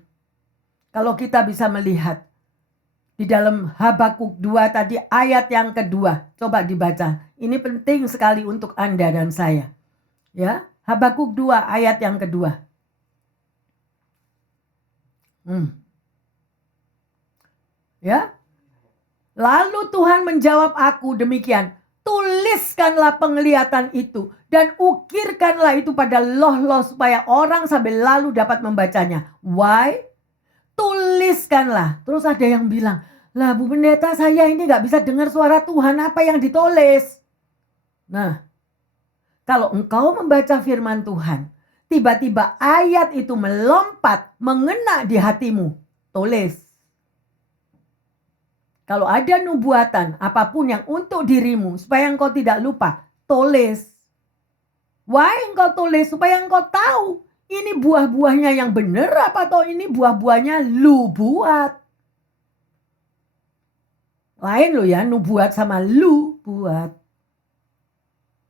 kalau kita bisa melihat di dalam Habakuk 2 tadi ayat yang kedua, coba dibaca. Ini penting sekali untuk Anda dan saya. Ya, Habakuk 2 ayat yang kedua. Ya. Lalu Tuhan menjawab aku demikian. Tuliskanlah penglihatan itu dan ukirkanlah itu pada loh-loh supaya orang sambil lalu dapat membacanya. Why? Tuliskanlah. Terus ada yang bilang, lah Bu Pendeta, saya ini gak bisa dengar suara Tuhan, apa yang ditulis? Nah, kalau engkau membaca firman Tuhan, tiba-tiba ayat itu melompat, mengena di hatimu, tulis. Kalau ada nubuatan, apapun yang untuk dirimu, supaya engkau tidak lupa, tulis. Why engkau tulis? Supaya engkau tahu, ini buah-buahnya yang benar apa atau ini buah-buahnya lu buat. Lain lo ya, nubuat sama lu buat.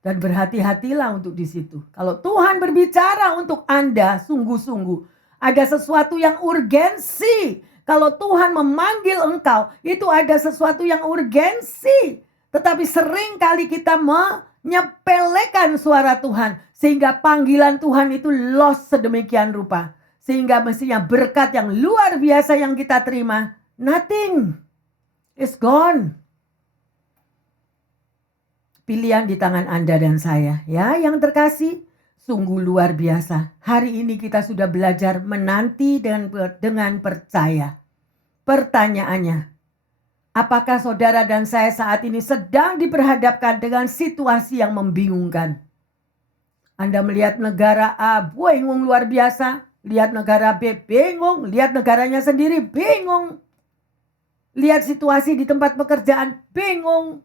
Dan berhati-hatilah untuk di situ. Kalau Tuhan berbicara untuk Anda, sungguh-sungguh ada sesuatu yang urgensi. Kalau Tuhan memanggil engkau, itu ada sesuatu yang urgensi. Tetapi sering kali kita menyepelekan suara Tuhan. Sehingga panggilan Tuhan itu lost sedemikian rupa. Sehingga mestinya berkat yang luar biasa yang kita terima, nothing is gone. pilihan di tangan Anda dan saya. Ya, yang terkasih, sungguh luar biasa. Hari ini kita sudah belajar menanti dengan percaya. Pertanyaannya, apakah saudara dan saya saat ini sedang diperhadapkan dengan situasi yang membingungkan? Anda melihat negara A, bingung luar biasa. Lihat negara B, bingung. Lihat negaranya sendiri, bingung. Lihat situasi di tempat pekerjaan, bingung.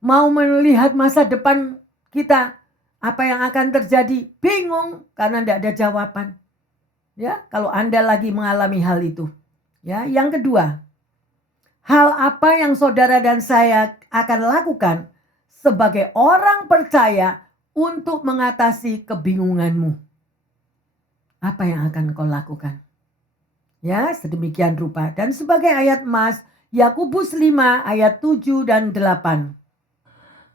Mau melihat masa depan kita, apa yang akan terjadi, bingung karena tidak ada jawaban. Ya, kalau Anda lagi mengalami hal itu. Ya, yang kedua, hal apa yang saudara dan saya akan lakukan sebagai orang percaya untuk mengatasi kebingunganmu? Apa yang akan kau lakukan? Ya, sedemikian rupa. Dan sebagai ayat emas, Yakobus 5 ayat 7 dan 8.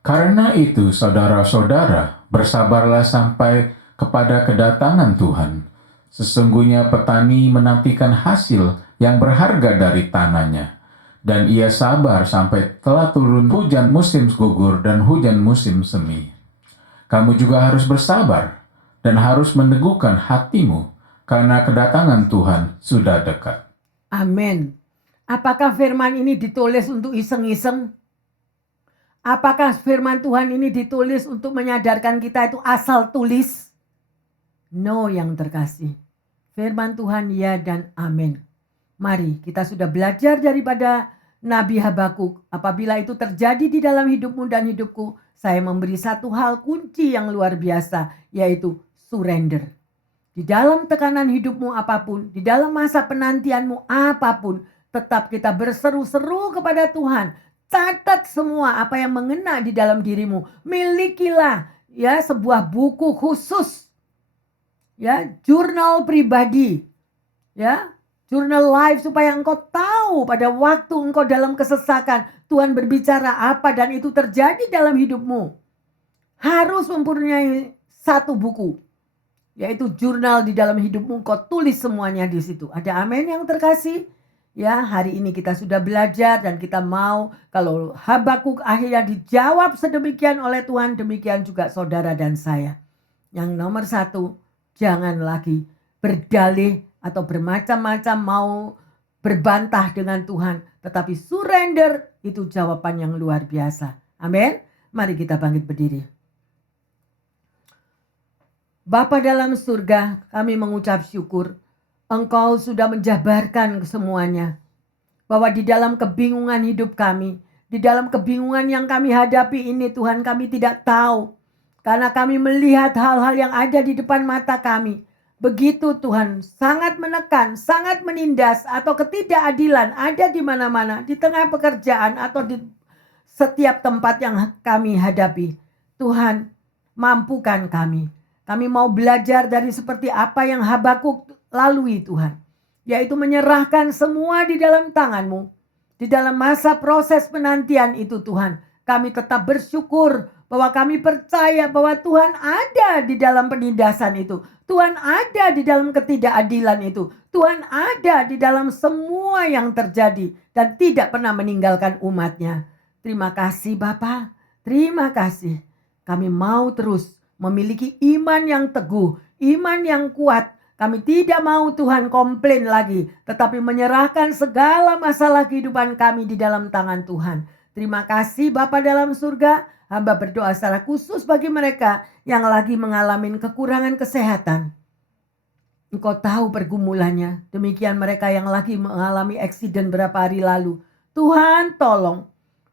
Karena itu, saudara-saudara, bersabarlah sampai kepada kedatangan Tuhan. Sesungguhnya petani menantikan hasil yang berharga dari tanahnya, dan ia sabar sampai telah turun hujan musim gugur dan hujan musim semi. Kamu juga harus bersabar dan harus meneguhkan hatimu, karena kedatangan Tuhan sudah dekat. Amin. Apakah firman ini ditulis untuk iseng-iseng? Apakah firman Tuhan ini ditulis untuk menyadarkan kita itu asal tulis? No, yang terkasih. Firman Tuhan ya dan amin. Mari kita sudah belajar daripada Nabi Habakuk. Apabila itu terjadi di dalam hidupmu dan hidupku, saya memberi satu hal kunci yang luar biasa, yaitu surrender. Di dalam tekanan hidupmu apapun, di dalam masa penantianmu apapun, tetap kita berseru-seru kepada Tuhan. Catat semua apa yang mengena di dalam dirimu. Milikilah ya sebuah buku khusus. Ya, jurnal pribadi. Ya, jurnal life supaya engkau tahu pada waktu engkau dalam kesesakan, Tuhan berbicara apa dan itu terjadi dalam hidupmu. Harus mempunyai satu buku, yaitu jurnal di dalam hidupmu. Engkau tulis semuanya di situ. Ada amin yang terkasih? Ya, hari ini kita sudah belajar dan kita mau kalau Habakuk akhirnya dijawab sedemikian oleh Tuhan, demikian juga saudara dan saya. Yang nomor satu, jangan lagi berdalih atau bermacam-macam mau berbantah dengan Tuhan. Tetapi surrender itu jawaban yang luar biasa. Amin. Mari kita bangkit berdiri. Bapa dalam surga, kami mengucap syukur. Engkau sudah menjabarkan semuanya. Bahwa di dalam kebingungan hidup kami, di dalam kebingungan yang kami hadapi ini Tuhan, kami tidak tahu. Karena kami melihat hal-hal yang ada di depan mata kami. Begitu Tuhan, sangat menekan, sangat menindas atau ketidakadilan ada di mana-mana. Di tengah pekerjaan atau di setiap tempat yang kami hadapi. Tuhan, mampukan kami. Kami mau belajar dari seperti apa yang Habakuk lalui Tuhan. Yaitu menyerahkan semua di dalam tangan-Mu. Di dalam masa proses penantian itu Tuhan. Kami tetap bersyukur bahwa kami percaya bahwa Tuhan ada di dalam penindasan itu. Tuhan ada di dalam ketidakadilan itu. Tuhan ada di dalam semua yang terjadi. Dan tidak pernah meninggalkan umatnya. Terima kasih Bapa. Terima kasih. Kami mau terus memiliki iman yang teguh. Iman yang kuat. Kami tidak mau Tuhan komplain lagi. Tetapi menyerahkan segala masalah kehidupan kami di dalam tangan Tuhan. Terima kasih Bapa dalam surga. Hamba berdoa secara khusus bagi mereka yang lagi mengalami kekurangan kesehatan. Engkau tahu pergumulannya. Demikian mereka yang lagi mengalami eksiden beberapa hari lalu. Tuhan tolong.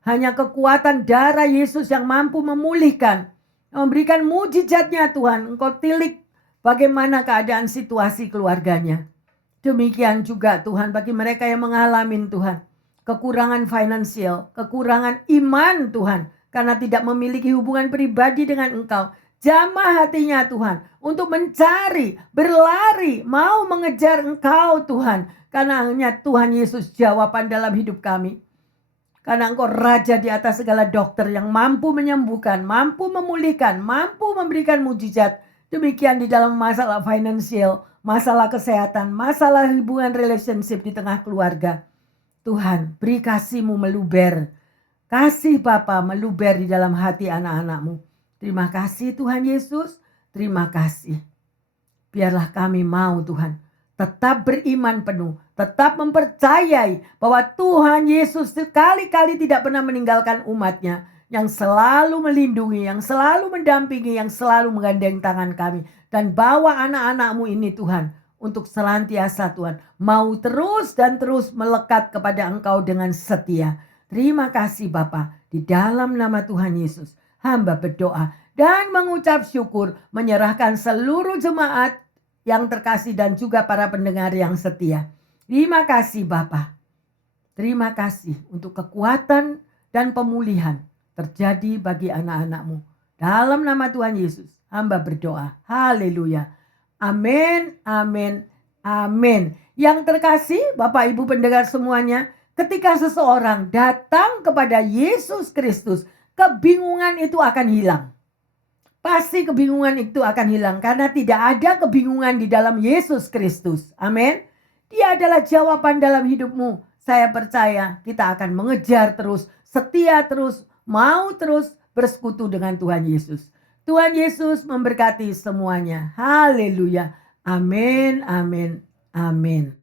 Hanya kekuatan darah Yesus yang mampu memulihkan. Memberikan mujizatnya Tuhan. Engkau tilik bagaimana keadaan situasi keluarganya. Demikian juga Tuhan bagi mereka yang mengalami Tuhan. Kekurangan finansial, kekurangan iman Tuhan. Karena tidak memiliki hubungan pribadi dengan Engkau. Jamah hatinya Tuhan. Untuk mencari, berlari, mau mengejar Engkau Tuhan. Karena hanya Tuhan Yesus jawaban dalam hidup kami. Karena Engkau Raja di atas segala dokter yang mampu menyembuhkan, mampu memulihkan, mampu memberikan mujizat. Demikian di dalam masalah finansial, masalah kesehatan, masalah hubungan relationship di tengah keluarga. Tuhan, beri kasih-Mu meluber. Kasih Bapa meluber di dalam hati anak-anak-Mu. Terima kasih Tuhan Yesus, terima kasih. Biarlah kami mau Tuhan tetap beriman penuh, tetap mempercayai bahwa Tuhan Yesus sekali-kali tidak pernah meninggalkan umatnya, yang selalu melindungi, yang selalu mendampingi, yang selalu menggandeng tangan kami. Dan bawa anak-anak-Mu ini Tuhan, untuk senantiasa Tuhan, mau terus dan terus melekat kepada Engkau dengan setia. Terima kasih Bapa, di dalam nama Tuhan Yesus, hamba berdoa dan mengucap syukur, menyerahkan seluruh jemaat yang terkasih dan juga para pendengar yang setia. Terima kasih Bapa. Terima kasih untuk kekuatan dan pemulihan terjadi bagi anak-anak-Mu. Dalam nama Tuhan Yesus, hamba berdoa. Haleluya. Amin, amin, amin. Yang terkasih Bapak Ibu pendengar semuanya, ketika seseorang datang kepada Yesus Kristus, kebingungan itu akan hilang. Pasti kebingungan itu akan hilang karena tidak ada kebingungan di dalam Yesus Kristus. Amin. Dia adalah jawaban dalam hidupmu. Saya percaya kita akan mengejar terus, setia terus, mau terus bersekutu dengan Tuhan Yesus. Tuhan Yesus memberkati semuanya. Haleluya. Amin, amin, amin.